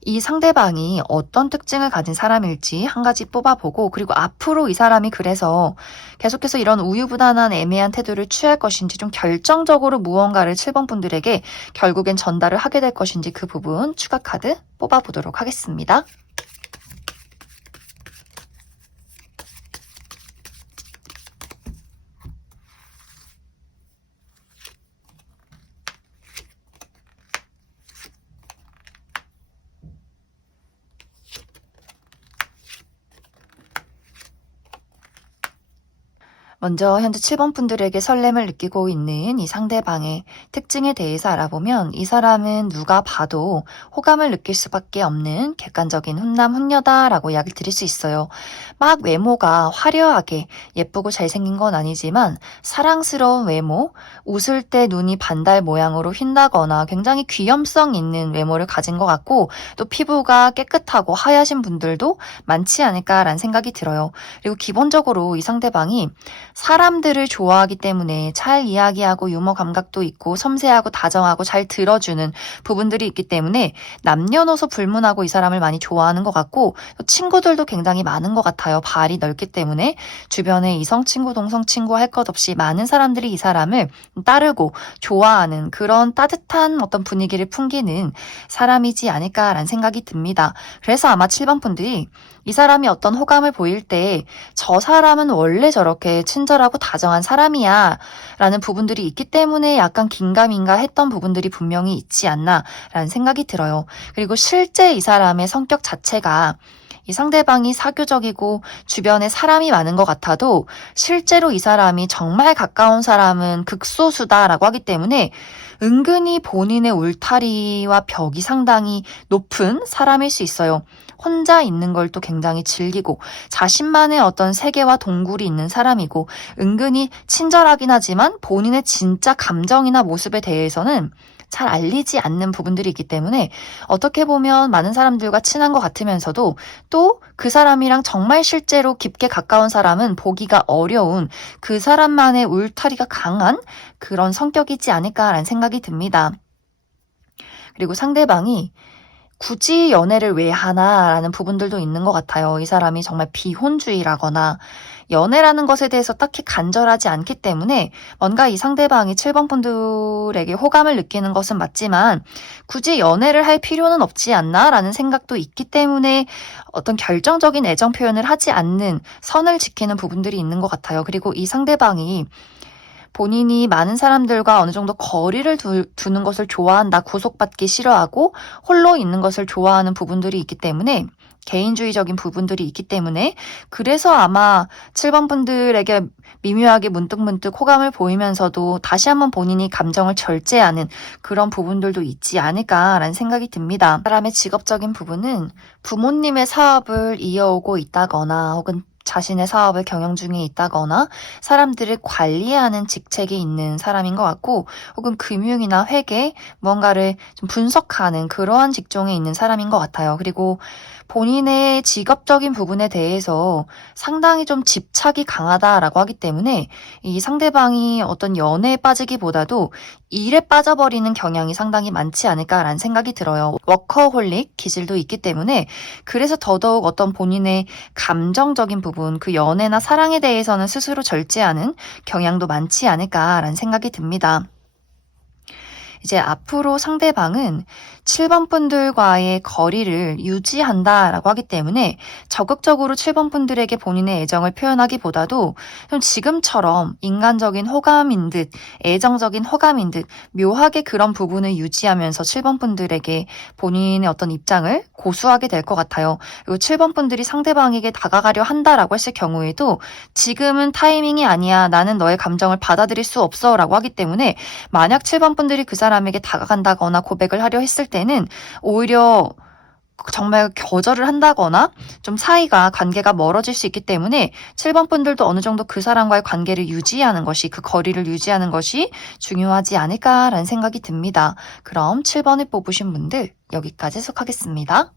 이 상대방이 어떤 특징을 가진 사람일지 한 가지 뽑아보고 그리고 앞으로 이 사람이 그래서 계속해서 이런 우유부단한 애매한 태도를 취할 것인지 좀 결정적으로 무언가를 7번 분들에게 결국엔 전달을 하게 될 것인지 그 부분 추가 카드 뽑아보도록 하겠습니다. 먼저 현재 7번 분들에게 설렘을 느끼고 있는 이 상대방의 특징에 대해서 알아보면 이 사람은 누가 봐도 호감을 느낄 수밖에 없는 객관적인 훈남 훈녀다라고 이야기를 드릴 수 있어요. 막 외모가 화려하게 예쁘고 잘생긴 건 아니지만 사랑스러운 외모, 웃을 때 눈이 반달 모양으로 휜다거나 굉장히 귀염성 있는 외모를 가진 것 같고 또 피부가 깨끗하고 하얗신 분들도 많지 않을까라는 생각이 들어요. 그리고 기본적으로 이 상대방이 사람들을 좋아하기 때문에 잘 이야기하고 유머 감각도 있고 섬세하고 다정하고 잘 들어주는 부분들이 있기 때문에 남녀노소 불문하고 이 사람을 많이 좋아하는 것 같고 또 친구들도 굉장히 많은 것 같아요. 발이 넓기 때문에 주변에 이성 친구, 동성 친구 할 것 없이 많은 사람들이 이 사람을 따르고 좋아하는 그런 따뜻한 어떤 분위기를 풍기는 사람이지 않을까라는 생각이 듭니다. 그래서 아마 7번 분들이 이 사람이 어떤 호감을 보일 때 저 사람은 원래 저렇게 친절하고 다정한 사람이야 라는 부분들이 있기 때문에 약간 긴가민가 했던 부분들이 분명히 있지 않나 라는 생각이 들어요. 그리고 실제 이 사람의 성격 자체가 이 상대방이 사교적이고 주변에 사람이 많은 것 같아도 실제로 이 사람이 정말 가까운 사람은 극소수다라고 하기 때문에 은근히 본인의 울타리와 벽이 상당히 높은 사람일 수 있어요. 혼자 있는 걸 또 굉장히 즐기고 자신만의 어떤 세계와 동굴이 있는 사람이고 은근히 친절하긴 하지만 본인의 진짜 감정이나 모습에 대해서는 잘 알리지 않는 부분들이 있기 때문에 어떻게 보면 많은 사람들과 친한 것 같으면서도 또 그 사람이랑 정말 실제로 깊게 가까운 사람은 보기가 어려운 그 사람만의 울타리가 강한 그런 성격이지 않을까라는 생각이 듭니다. 그리고 상대방이 굳이 연애를 왜 하나라는 부분들도 있는 것 같아요. 이 사람이 정말 비혼주의라거나 연애라는 것에 대해서 딱히 간절하지 않기 때문에 뭔가 이 상대방이 7번 분들에게 호감을 느끼는 것은 맞지만 굳이 연애를 할 필요는 없지 않나라는 생각도 있기 때문에 어떤 결정적인 애정 표현을 하지 않는 선을 지키는 부분들이 있는 것 같아요. 그리고 이 상대방이 본인이 많은 사람들과 어느 정도 거리를 두는 것을 좋아한다, 구속받기 싫어하고 홀로 있는 것을 좋아하는 부분들이 있기 때문에 개인주의적인 부분들이 있기 때문에 그래서 아마 7번 분들에게 미묘하게 문득문득 호감을 보이면서도 다시 한번 본인이 감정을 절제하는 그런 부분들도 있지 않을까라는 생각이 듭니다. 사람의 직업적인 부분은 부모님의 사업을 이어오고 있다거나 혹은 자신의 사업을 경영 중에 있다거나 사람들을 관리하는 직책이 있는 사람인 것 같고 혹은 금융이나 회계, 뭔가를 좀 분석하는 그러한 직종에 있는 사람인 것 같아요. 그리고 본인의 직업적인 부분에 대해서 상당히 좀 집착이 강하다라고 하기 때문에 이 상대방이 어떤 연애에 빠지기보다도 일에 빠져버리는 경향이 상당히 많지 않을까라는 생각이 들어요. 워커홀릭 기질도 있기 때문에 그래서 더더욱 어떤 본인의 감정적인 부분, 그 연애나 사랑에 대해서는 스스로 절제하는 경향도 많지 않을까라는 생각이 듭니다. 이제 앞으로 상대방은 7번 분들과의 거리를 유지한다라고 하기 때문에 적극적으로 7번 분들에게 본인의 애정을 표현하기보다도 좀 지금처럼 인간적인 호감인 듯 애정적인 호감인 듯 묘하게 그런 부분을 유지하면서 7번 분들에게 본인의 어떤 입장을 고수하게 될 것 같아요. 그리고 7번 분들이 상대방에게 다가가려 한다라고 했을 경우에도 지금은 타이밍이 아니야. 나는 너의 감정을 받아들일 수 없어 라고 하기 때문에 만약 7번 분들이 그 사람에게 다가간다거나 고백을 하려 했을 때는 오히려 정말 거절을 한다거나 좀 사이가 관계가 멀어질 수 있기 때문에 7번 분들도 어느 정도 그 사람과의 관계를 유지하는 것이 그 거리를 유지하는 것이 중요하지 않을까라는 생각이 듭니다. 그럼 7번을 뽑으신 분들 여기까지 해석하겠습니다.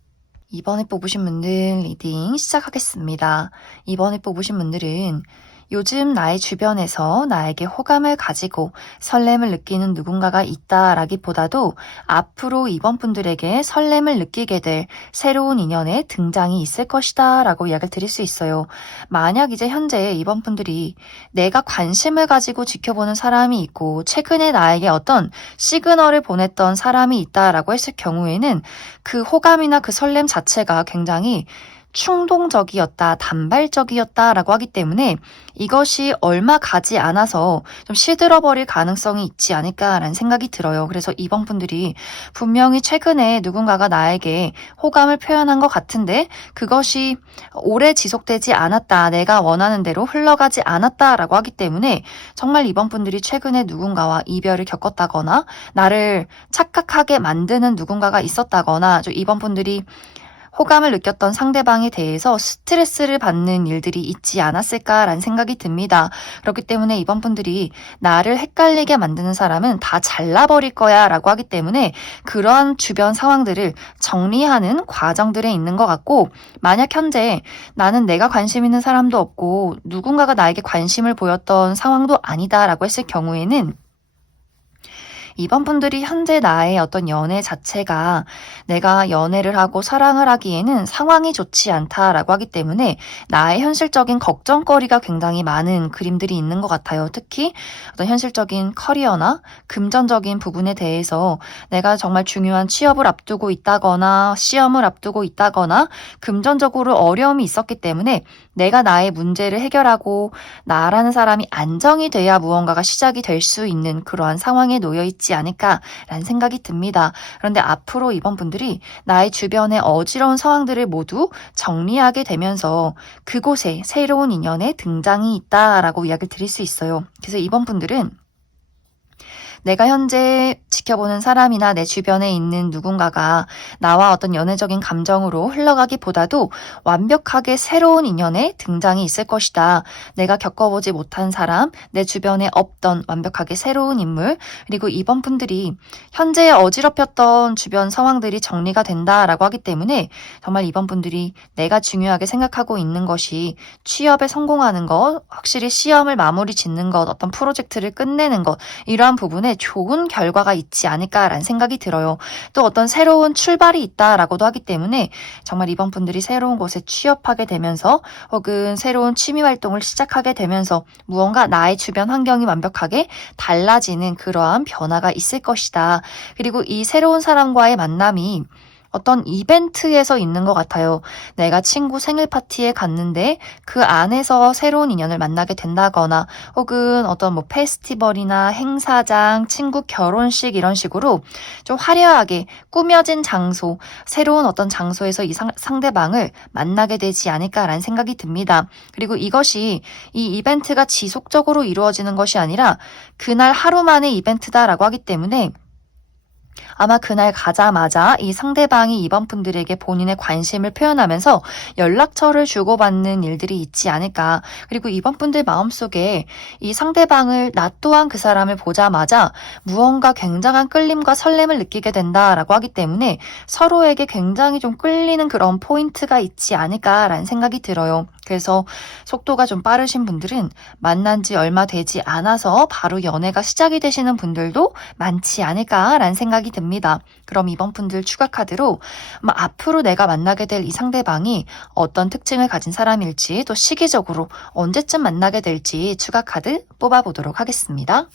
2번을 뽑으신 분들 리딩 시작하겠습니다. 2번을 뽑으신 분들은 요즘 나의 주변에서 나에게 호감을 가지고 설렘을 느끼는 누군가가 있다라기보다도 앞으로 이번 분들에게 설렘을 느끼게 될 새로운 인연의 등장이 있을 것이다 라고 이야기를 드릴 수 있어요. 만약 이제 현재 이번 분들이 내가 관심을 가지고 지켜보는 사람이 있고 최근에 나에게 어떤 시그널을 보냈던 사람이 있다라고 했을 경우에는 그 호감이나 그 설렘 자체가 굉장히 충동적이었다, 단발적이었다라고 하기 때문에 이것이 얼마 가지 않아서 좀 시들어버릴 가능성이 있지 않을까라는 생각이 들어요. 그래서 이번 분들이 분명히 최근에 누군가가 나에게 호감을 표현한 것 같은데 그것이 오래 지속되지 않았다, 내가 원하는 대로 흘러가지 않았다라고 하기 때문에 정말 이번 분들이 최근에 누군가와 이별을 겪었다거나 나를 착각하게 만드는 누군가가 있었다거나 이번 분들이 호감을 느꼈던 상대방에 대해서 스트레스를 받는 일들이 있지 않았을까라는 생각이 듭니다. 그렇기 때문에 이번 분들이 나를 헷갈리게 만드는 사람은 다 잘라버릴 거야 라고 하기 때문에 그런 주변 상황들을 정리하는 과정들에 있는 것 같고, 만약 현재 나는 내가 관심 있는 사람도 없고 누군가가 나에게 관심을 보였던 상황도 아니다라고 했을 경우에는 이번 분들이 현재 나의 어떤 연애 자체가 내가 연애를 하고 사랑을 하기에는 상황이 좋지 않다라고 하기 때문에 나의 현실적인 걱정거리가 굉장히 많은 그림들이 있는 것 같아요. 특히 어떤 현실적인 커리어나 금전적인 부분에 대해서 내가 정말 중요한 취업을 앞두고 있다거나 시험을 앞두고 있다거나 금전적으로 어려움이 있었기 때문에 내가 나의 문제를 해결하고 나라는 사람이 안정이 돼야 무언가가 시작이 될 수 있는 그러한 상황에 놓여 있지 않을까라는 생각이 듭니다. 그런데 앞으로 이번 분들이 나의 주변의 어지러운 상황들을 모두 정리하게 되면서 그곳에 새로운 인연의 등장이 있다라고 이야기를 드릴 수 있어요. 그래서 이번 분들은 내가 현재 지켜보는 사람이나 내 주변에 있는 누군가가 나와 어떤 연애적인 감정으로 흘러가기보다도 완벽하게 새로운 인연의 등장이 있을 것이다. 내가 겪어보지 못한 사람, 내 주변에 없던 완벽하게 새로운 인물, 그리고 이번 분들이 현재 어지럽혔던 주변 상황들이 정리가 된다라고 하기 때문에 정말 이번 분들이 내가 중요하게 생각하고 있는 것이 취업에 성공하는 것, 확실히 시험을 마무리 짓는 것, 어떤 프로젝트를 끝내는 것, 이러한 부분에 좋은 결과가 있지 않을까라는 생각이 들어요. 또 어떤 새로운 출발이 있다라고도 하기 때문에 정말 이번 분들이 새로운 곳에 취업하게 되면서 혹은 새로운 취미 활동을 시작하게 되면서 무언가 나의 주변 환경이 완벽하게 달라지는 그러한 변화가 있을 것이다. 그리고 이 새로운 사람과의 만남이 어떤 이벤트에서 있는 것 같아요. 내가 친구 생일 파티에 갔는데 그 안에서 새로운 인연을 만나게 된다거나 혹은 어떤 뭐 페스티벌이나 행사장, 친구 결혼식 이런 식으로 좀 화려하게 꾸며진 장소, 새로운 어떤 장소에서 이 상대방을 만나게 되지 않을까라는 생각이 듭니다. 그리고 이것이 이 이벤트가 지속적으로 이루어지는 것이 아니라 그날 하루 만의 이벤트다라고 하기 때문에 아마 그날 가자마자 이 상대방이 이번 분들에게 본인의 관심을 표현하면서 연락처를 주고받는 일들이 있지 않을까. 그리고 이번 분들 마음속에 이 상대방을 나 또한 그 사람을 보자마자 무언가 굉장한 끌림과 설렘을 느끼게 된다라고 하기 때문에 서로에게 굉장히 좀 끌리는 그런 포인트가 있지 않을까라는 생각이 들어요. 그래서 속도가 좀 빠르신 분들은 만난 지 얼마 되지 않아서 바로 연애가 시작이 되시는 분들도 많지 않을까라는 생각이 듭니다. 그럼 이번 분들 추가 카드로 앞으로 내가 만나게 될 이 상대방이 어떤 특징을 가진 사람일지 또 시기적으로 언제쯤 만나게 될지 추가 카드 뽑아보도록 하겠습니다.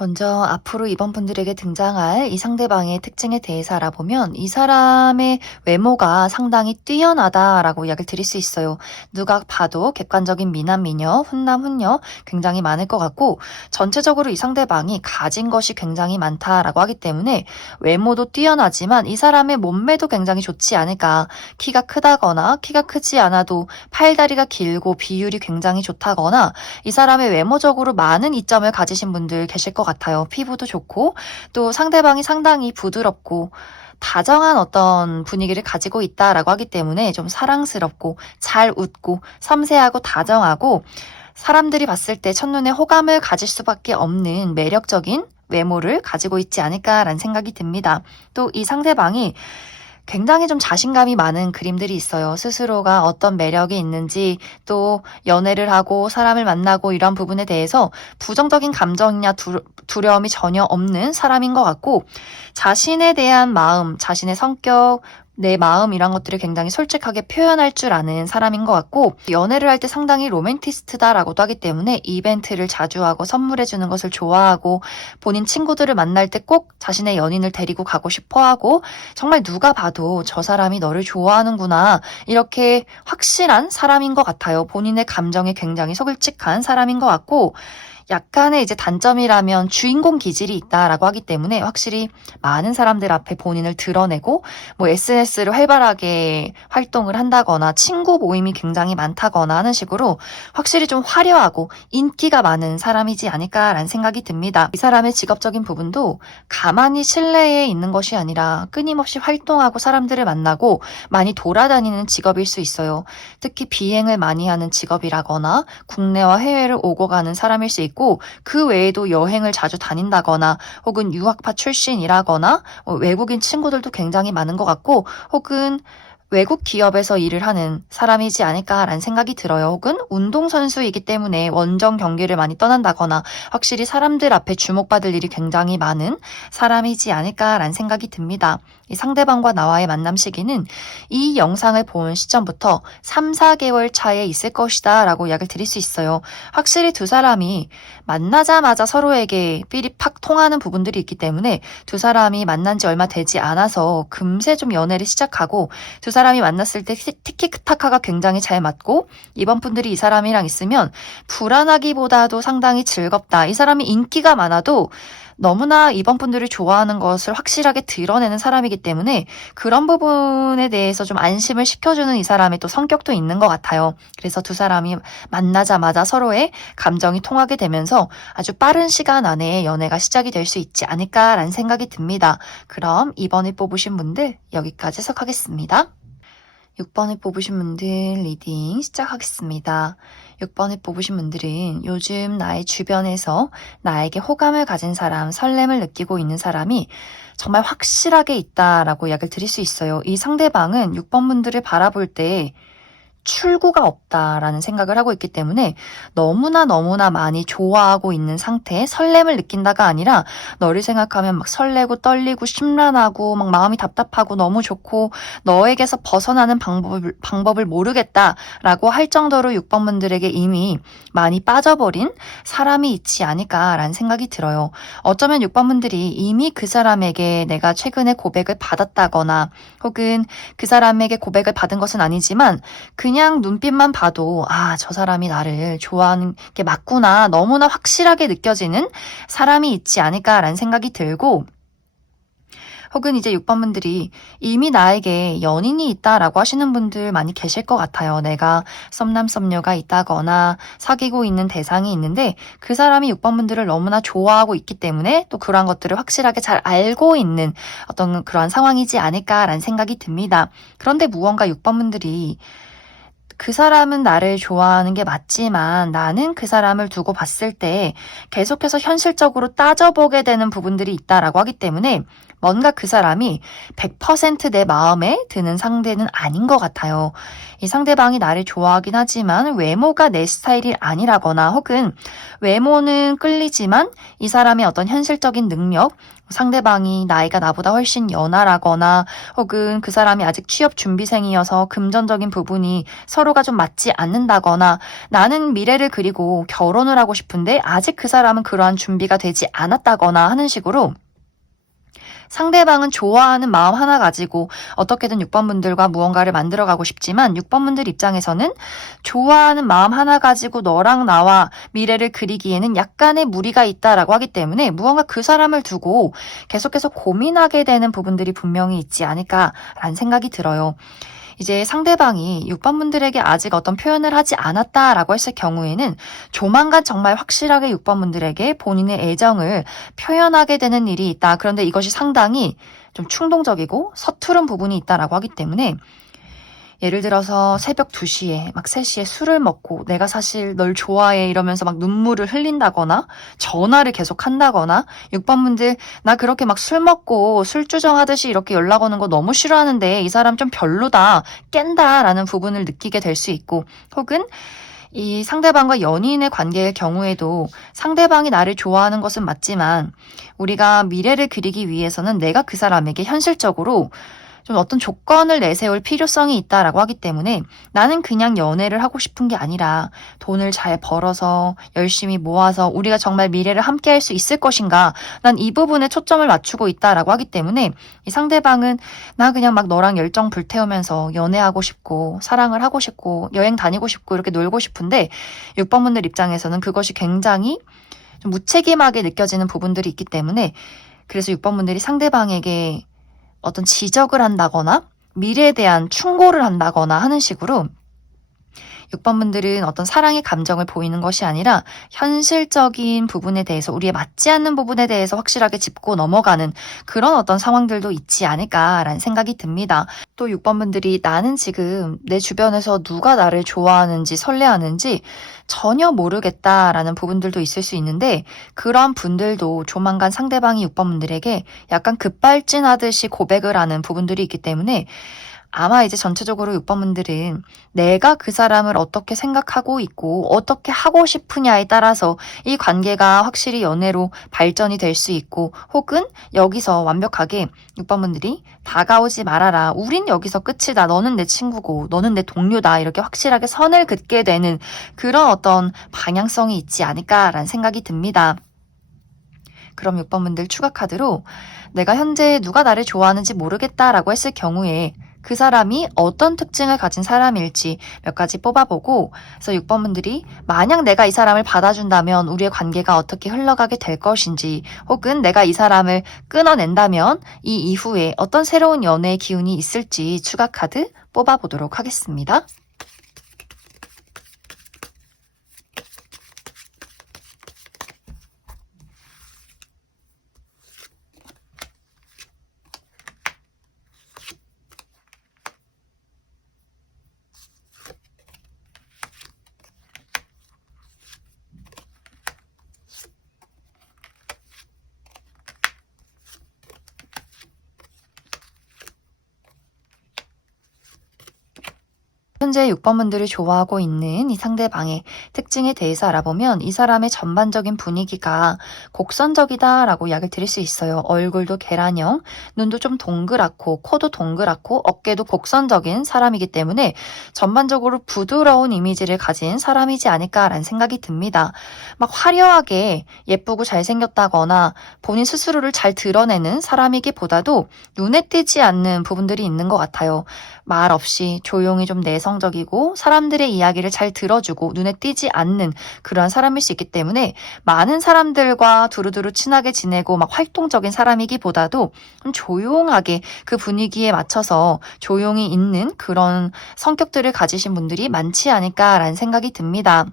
먼저 앞으로 이번 분들에게 등장할 이 상대방의 특징에 대해서 알아보면 이 사람의 외모가 상당히 뛰어나다라고 이야기를 드릴 수 있어요. 누가 봐도 객관적인 미남, 미녀, 훈남, 훈녀 굉장히 많을 것 같고 전체적으로 이 상대방이 가진 것이 굉장히 많다라고 하기 때문에 외모도 뛰어나지만 이 사람의 몸매도 굉장히 좋지 않을까. 키가 크다거나 키가 크지 않아도 팔다리가 길고 비율이 굉장히 좋다거나 이 사람의 외모적으로 많은 이점을 가지신 분들 계실 것 같아요. 피부도 좋고 또 상대방이 상당히 부드럽고 다정한 어떤 분위기를 가지고 있다라고 하기 때문에 좀 사랑스럽고 잘 웃고 섬세하고 다정하고 사람들이 봤을 때 첫눈에 호감을 가질 수밖에 없는 매력적인 외모를 가지고 있지 않을까라는 생각이 듭니다. 또 이 상대방이 굉장히 좀 자신감이 많은 그림들이 있어요. 스스로가 어떤 매력이 있는지 또 연애를 하고 사람을 만나고 이런 부분에 대해서 부정적인 감정이나 두려움이 전혀 없는 사람인 것 같고 자신에 대한 마음, 자신의 성격, 내 마음 이런 것들을 굉장히 솔직하게 표현할 줄 아는 사람인 것 같고 연애를 할 때 상당히 로맨티스트다라고도 하기 때문에 이벤트를 자주 하고 선물해주는 것을 좋아하고 본인 친구들을 만날 때 꼭 자신의 연인을 데리고 가고 싶어하고 정말 누가 봐도 저 사람이 너를 좋아하는구나 이렇게 확실한 사람인 것 같아요. 본인의 감정에 굉장히 속을직한 사람인 것 같고 약간의 이제 단점이라면 주인공 기질이 있다라고 하기 때문에 확실히 많은 사람들 앞에 본인을 드러내고 뭐 SNS로 활발하게 활동을 한다거나 친구 모임이 굉장히 많다거나 하는 식으로 확실히 좀 화려하고 인기가 많은 사람이지 않을까라는 생각이 듭니다. 이 사람의 직업적인 부분도 가만히 실내에 있는 것이 아니라 끊임없이 활동하고 사람들을 만나고 많이 돌아다니는 직업일 수 있어요. 특히 비행을 많이 하는 직업이라거나 국내와 해외를 오고 가는 사람일 수 있고 그 외에도 여행을 자주 다닌다거나 혹은 유학파 출신이라거나 외국인 친구들도 굉장히 많은 것 같고 혹은 외국 기업에서 일을 하는 사람이지 않을까라는 생각이 들어요. 혹은 운동선수이기 때문에 원정 경기를 많이 떠난다거나 확실히 사람들 앞에 주목받을 일이 굉장히 많은 사람이지 않을까라는 생각이 듭니다. 이 상대방과 나와의 만남 시기는 이 영상을 본 시점부터 3, 4개월 차에 있을 것이다 라고 약을 드릴 수 있어요. 확실히 두 사람이 만나자마자 서로에게 삘이 팍 통하는 부분들이 있기 때문에 두 사람이 만난 지 얼마 되지 않아서 금세 좀 연애를 시작하고 두 사람이 만났을 때 티키타카가 굉장히 잘 맞고 이번 분들이 이 사람이랑 있으면 불안하기보다도 상당히 즐겁다. 이 사람이 인기가 많아도 너무나 이번 분들을 좋아하는 것을 확실하게 드러내는 사람이기 때문에 그런 부분에 대해서 좀 안심을 시켜주는 이 사람의 또 성격도 있는 것 같아요. 그래서 두 사람이 만나자마자 서로의 감정이 통하게 되면서 아주 빠른 시간 안에 연애가 시작이 될 수 있지 않을까라는 생각이 듭니다. 그럼 이번에 뽑으신 분들 여기까지 해석하겠습니다. 6번을 뽑으신 분들 리딩 시작하겠습니다. 6번을 뽑으신 분들은 요즘 나의 주변에서 나에게 호감을 가진 사람, 설렘을 느끼고 있는 사람이 정말 확실하게 있다라고 이야기를 드릴 수 있어요. 이 상대방은 6번 분들을 바라볼 때 출구가 없다라는 생각을 하고 있기 때문에 너무나 많이 좋아하고 있는 상태에 설렘을 느낀다가 아니라 너를 생각하면 막 설레고 떨리고 심란하고 막 마음이 답답하고 너무 좋고 너에게서 벗어나는 방법을 모르겠다라고 할 정도로 6번 분들에게 이미 많이 빠져버린 사람이 있지 않을까라는 생각이 들어요. 어쩌면 6번 분들이 이미 그 사람에게 내가 최근에 고백을 받았다거나 혹은 그 사람에게 고백을 받은 것은 아니지만 그냥 눈빛만 봐도 저 사람이 나를 좋아하는 게 맞구나 너무나 확실하게 느껴지는 사람이 있지 않을까라는 생각이 들고 혹은 이제 6번 분들이 이미 나에게 연인이 있다라고 하시는 분들 많이 계실 것 같아요. 내가 썸남썸녀가 있다거나 사귀고 있는 대상이 있는데 그 사람이 6번 분들을 너무나 좋아하고 있기 때문에 또 그러한 것들을 확실하게 잘 알고 있는 어떤 그러한 상황이지 않을까라는 생각이 듭니다. 그런데 무언가 6번 분들이 그 사람은 나를 좋아하는 게 맞지만 나는 그 사람을 두고 봤을 때 계속해서 현실적으로 따져보게 되는 부분들이 있다라고 하기 때문에 뭔가 그 사람이 100% 내 마음에 드는 상대는 아닌 것 같아요. 이 상대방이 나를 좋아하긴 하지만 외모가 내 스타일이 아니라거나 혹은 외모는 끌리지만 이 사람의 어떤 현실적인 능력, 상대방이 나이가 나보다 훨씬 연하라거나 혹은 그 사람이 아직 취업 준비생이어서 금전적인 부분이 서로가 좀 맞지 않는다거나 나는 미래를 그리고 결혼을 하고 싶은데 아직 그 사람은 그러한 준비가 되지 않았다거나 하는 식으로 상대방은 좋아하는 마음 하나 가지고 어떻게든 6번 분들과 무언가를 만들어가고 싶지만 6번 분들 입장에서는 좋아하는 마음 하나 가지고 너랑 나와 미래를 그리기에는 약간의 무리가 있다라고 하기 때문에 무언가 그 사람을 두고 계속해서 고민하게 되는 부분들이 분명히 있지 않을까라는 생각이 들어요. 이제 상대방이 6번 분들에게 아직 어떤 표현을 하지 않았다라고 했을 경우에는 조만간 정말 확실하게 6번 분들에게 본인의 애정을 표현하게 되는 일이 있다. 그런데 이것이 상당히 좀 충동적이고 서투른 부분이 있다라고 하기 때문에 예를 들어서 새벽 2시에 막 3시에 술을 먹고 내가 사실 널 좋아해 이러면서 막 눈물을 흘린다거나 전화를 계속 한다거나 6번 분들 나 그렇게 막 술 먹고 술주정하듯이 이렇게 연락 오는 거 너무 싫어하는데 이 사람 좀 별로다 깬다 라는 부분을 느끼게 될 수 있고 혹은 이 상대방과 연인의 관계의 경우에도 상대방이 나를 좋아하는 것은 맞지만 우리가 미래를 그리기 위해서는 내가 그 사람에게 현실적으로 좀 어떤 조건을 내세울 필요성이 있다라고 하기 때문에 나는 그냥 연애를 하고 싶은 게 아니라 돈을 잘 벌어서 열심히 모아서 우리가 정말 미래를 함께 할 수 있을 것인가? 난 이 부분에 초점을 맞추고 있다라고 하기 때문에 이 상대방은 나 그냥 막 너랑 열정 불태우면서 연애하고 싶고 사랑을 하고 싶고 여행 다니고 싶고 이렇게 놀고 싶은데 6번 분들 입장에서는 그것이 굉장히 좀 무책임하게 느껴지는 부분들이 있기 때문에 그래서 6번 분들이 상대방에게 어떤 지적을 한다거나 미래에 대한 충고를 한다거나 하는 식으로 6번 분들은 어떤 사랑의 감정을 보이는 것이 아니라 현실적인 부분에 대해서 우리의 맞지 않는 부분에 대해서 확실하게 짚고 넘어가는 그런 어떤 상황들도 있지 않을까라는 생각이 듭니다. 또 6번 분들이 나는 지금 내 주변에서 누가 나를 좋아하는지 설레하는지 전혀 모르겠다라는 부분들도 있을 수 있는데 그런 분들도 조만간 상대방이 6번 분들에게 약간 급발진하듯이 고백을 하는 부분들이 있기 때문에 아마 이제 전체적으로 6번 분들은 내가 그 사람을 어떻게 생각하고 있고 어떻게 하고 싶으냐에 따라서 이 관계가 확실히 연애로 발전이 될 수 있고 혹은 여기서 완벽하게 6번 분들이 다가오지 말아라. 우린 여기서 끝이다. 너는 내 친구고 너는 내 동료다. 이렇게 확실하게 선을 긋게 되는 그런 어떤 방향성이 있지 않을까라는 생각이 듭니다. 그럼 6번 분들 추가 카드로 내가 현재 누가 나를 좋아하는지 모르겠다라고 했을 경우에 그 사람이 어떤 특징을 가진 사람일지 몇 가지 뽑아보고 그래서 6번 분들이 만약 내가 이 사람을 받아준다면 우리의 관계가 어떻게 흘러가게 될 것인지 혹은 내가 이 사람을 끊어낸다면 이 이후에 어떤 새로운 연애의 기운이 있을지 추가 카드 뽑아보도록 하겠습니다. 현재 6번 분들이 좋아하고 있는 이 상대방의 특징에 대해서 알아보면 이 사람의 전반적인 분위기가 곡선적이다라고 이야기를 드릴 수 있어요. 얼굴도 계란형, 눈도 좀 동그랗고 코도 동그랗고 어깨도 곡선적인 사람이기 때문에 전반적으로 부드러운 이미지를 가진 사람이지 않을까라는 생각이 듭니다. 막 화려하게 예쁘고 잘생겼다거나 본인 스스로를 잘 드러내는 사람이기보다도 눈에 띄지 않는 부분들이 있는 것 같아요. 말 없이 조용히 좀 내성적이고 사람들의 이야기를 잘 들어주고 눈에 띄지 않는 그러한 사람일 수 있기 때문에 많은 사람들과 두루두루 친하게 지내고 막 활동적인 사람이기보다도 좀 조용하게 그 분위기에 맞춰서 조용히 있는 그런 성격들을 가지신 분들이 많지 않을까라는 생각이 듭니다.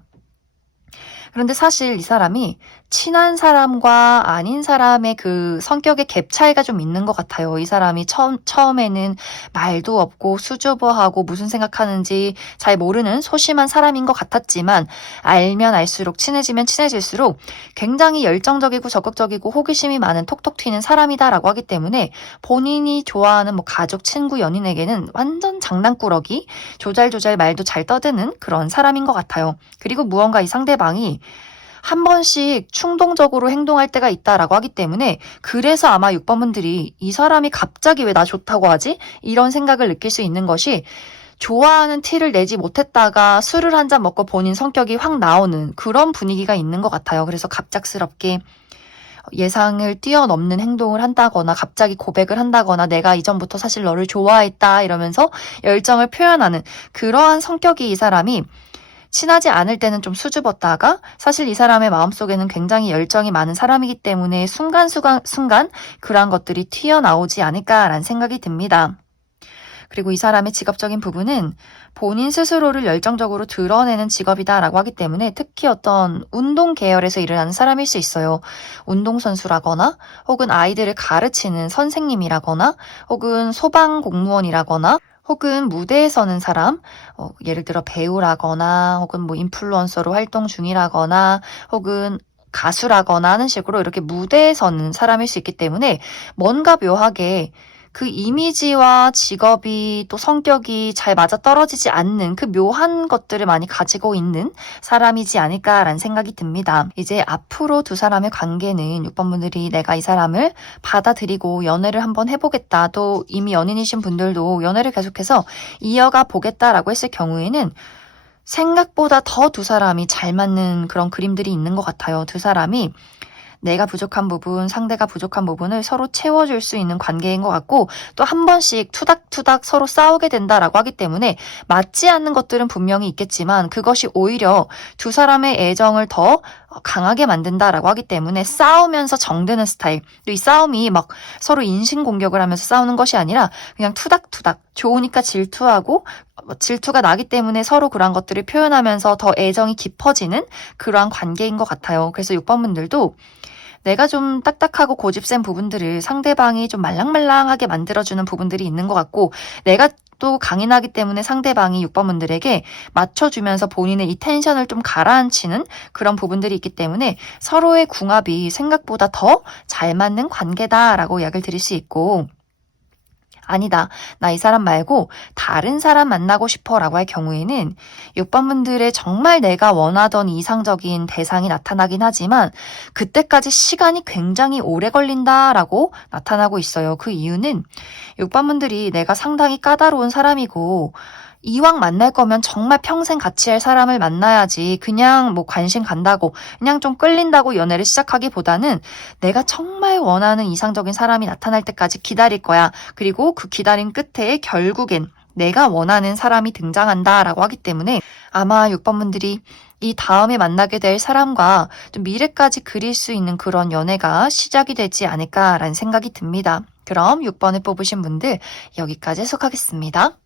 그런데 사실 이 사람이 친한 사람과 아닌 사람의 그 성격의 갭 차이가 좀 있는 것 같아요. 이 사람이 처음에는 말도 없고 수줍어하고 무슨 생각하는지 잘 모르는 소심한 사람인 것 같았지만 알면 알수록 친해지면 친해질수록 굉장히 열정적이고 적극적이고 호기심이 많은 톡톡 튀는 사람이다라고 하기 때문에 본인이 좋아하는 뭐 가족, 친구, 연인에게는 완전 장난꾸러기, 조잘조잘 말도 잘 떠드는 그런 사람인 것 같아요. 그리고 무언가 이 상대방이 한 번씩 충동적으로 행동할 때가 있다라고 하기 때문에 그래서 아마 6번 분들이 이 사람이 갑자기 왜 나 좋다고 하지? 이런 생각을 느낄 수 있는 것이 좋아하는 티를 내지 못했다가 술을 한 잔 먹고 본인 성격이 확 나오는 그런 분위기가 있는 것 같아요. 그래서 갑작스럽게 예상을 뛰어넘는 행동을 한다거나 갑자기 고백을 한다거나 내가 이전부터 사실 너를 좋아했다 이러면서 열정을 표현하는 그러한 성격이 이 사람이 친하지 않을 때는 좀 수줍었다가 사실 이 사람의 마음속에는 굉장히 열정이 많은 사람이기 때문에 순간 그러한 것들이 튀어나오지 않을까라는 생각이 듭니다. 그리고 이 사람의 직업적인 부분은 본인 스스로를 열정적으로 드러내는 직업이다라고 하기 때문에 특히 어떤 운동 계열에서 일을 하는 사람일 수 있어요. 운동선수라거나 혹은 아이들을 가르치는 선생님이라거나 혹은 소방공무원이라거나 혹은 무대에 서는 사람, 예를 들어 배우라거나 혹은 뭐 인플루언서로 활동 중이라거나 혹은 가수라거나 하는 식으로 이렇게 무대에 서는 사람일 수 있기 때문에 뭔가 묘하게 그 이미지와 직업이 또 성격이 잘 맞아떨어지지 않는 그 묘한 것들을 많이 가지고 있는 사람이지 않을까라는 생각이 듭니다. 이제 앞으로 두 사람의 관계는 6번분들이 내가 이 사람을 받아들이고 연애를 한번 해보겠다, 또 이미 연인이신 분들도 연애를 계속해서 이어가 보겠다라고 했을 경우에는 생각보다 더 두 사람이 잘 맞는 그런 그림들이 있는 것 같아요. 두 사람이 내가 부족한 부분, 상대가 부족한 부분을 서로 채워줄 수 있는 관계인 것 같고, 또 한 번씩 투닥투닥 서로 싸우게 된다라고 하기 때문에 맞지 않는 것들은 분명히 있겠지만 그것이 오히려 두 사람의 애정을 더 강하게 만든다라고 하기 때문에 싸우면서 정드는 스타일. 또 이 싸움이 막 서로 인신공격을 하면서 싸우는 것이 아니라 그냥 투닥투닥 좋으니까 질투하고 질투가 나기 때문에 서로 그러한 것들을 표현하면서 더 애정이 깊어지는 그러한 관계인 것 같아요. 그래서 6번분들도 내가 좀 딱딱하고 고집센 부분들을 상대방이 좀 말랑말랑하게 만들어주는 부분들이 있는 것 같고, 내가 또 강인하기 때문에 상대방이 6번분들에게 맞춰주면서 본인의 이 텐션을 좀 가라앉히는 그런 부분들이 있기 때문에 서로의 궁합이 생각보다 더 잘 맞는 관계다라고 이야기를 드릴 수 있고, 아니다, 나 이 사람 말고 다른 사람 만나고 싶어 라고 할 경우에는 6번분들의 정말 내가 원하던 이상적인 대상이 나타나긴 하지만 그때까지 시간이 굉장히 오래 걸린다라고 나타나고 있어요. 그 이유는 6번분들이 내가 상당히 까다로운 사람이고 이왕 만날 거면 정말 평생 같이 할 사람을 만나야지, 그냥 뭐 관심 간다고 그냥 좀 끌린다고 연애를 시작하기보다는 내가 정말 원하는 이상적인 사람이 나타날 때까지 기다릴 거야. 그리고 그 기다림 끝에 결국엔 내가 원하는 사람이 등장한다라고 하기 때문에 아마 6번분들이 이 다음에 만나게 될 사람과 좀 미래까지 그릴 수 있는 그런 연애가 시작이 되지 않을까라는 생각이 듭니다. 그럼 6번을 뽑으신 분들 여기까지 해석하겠습니다.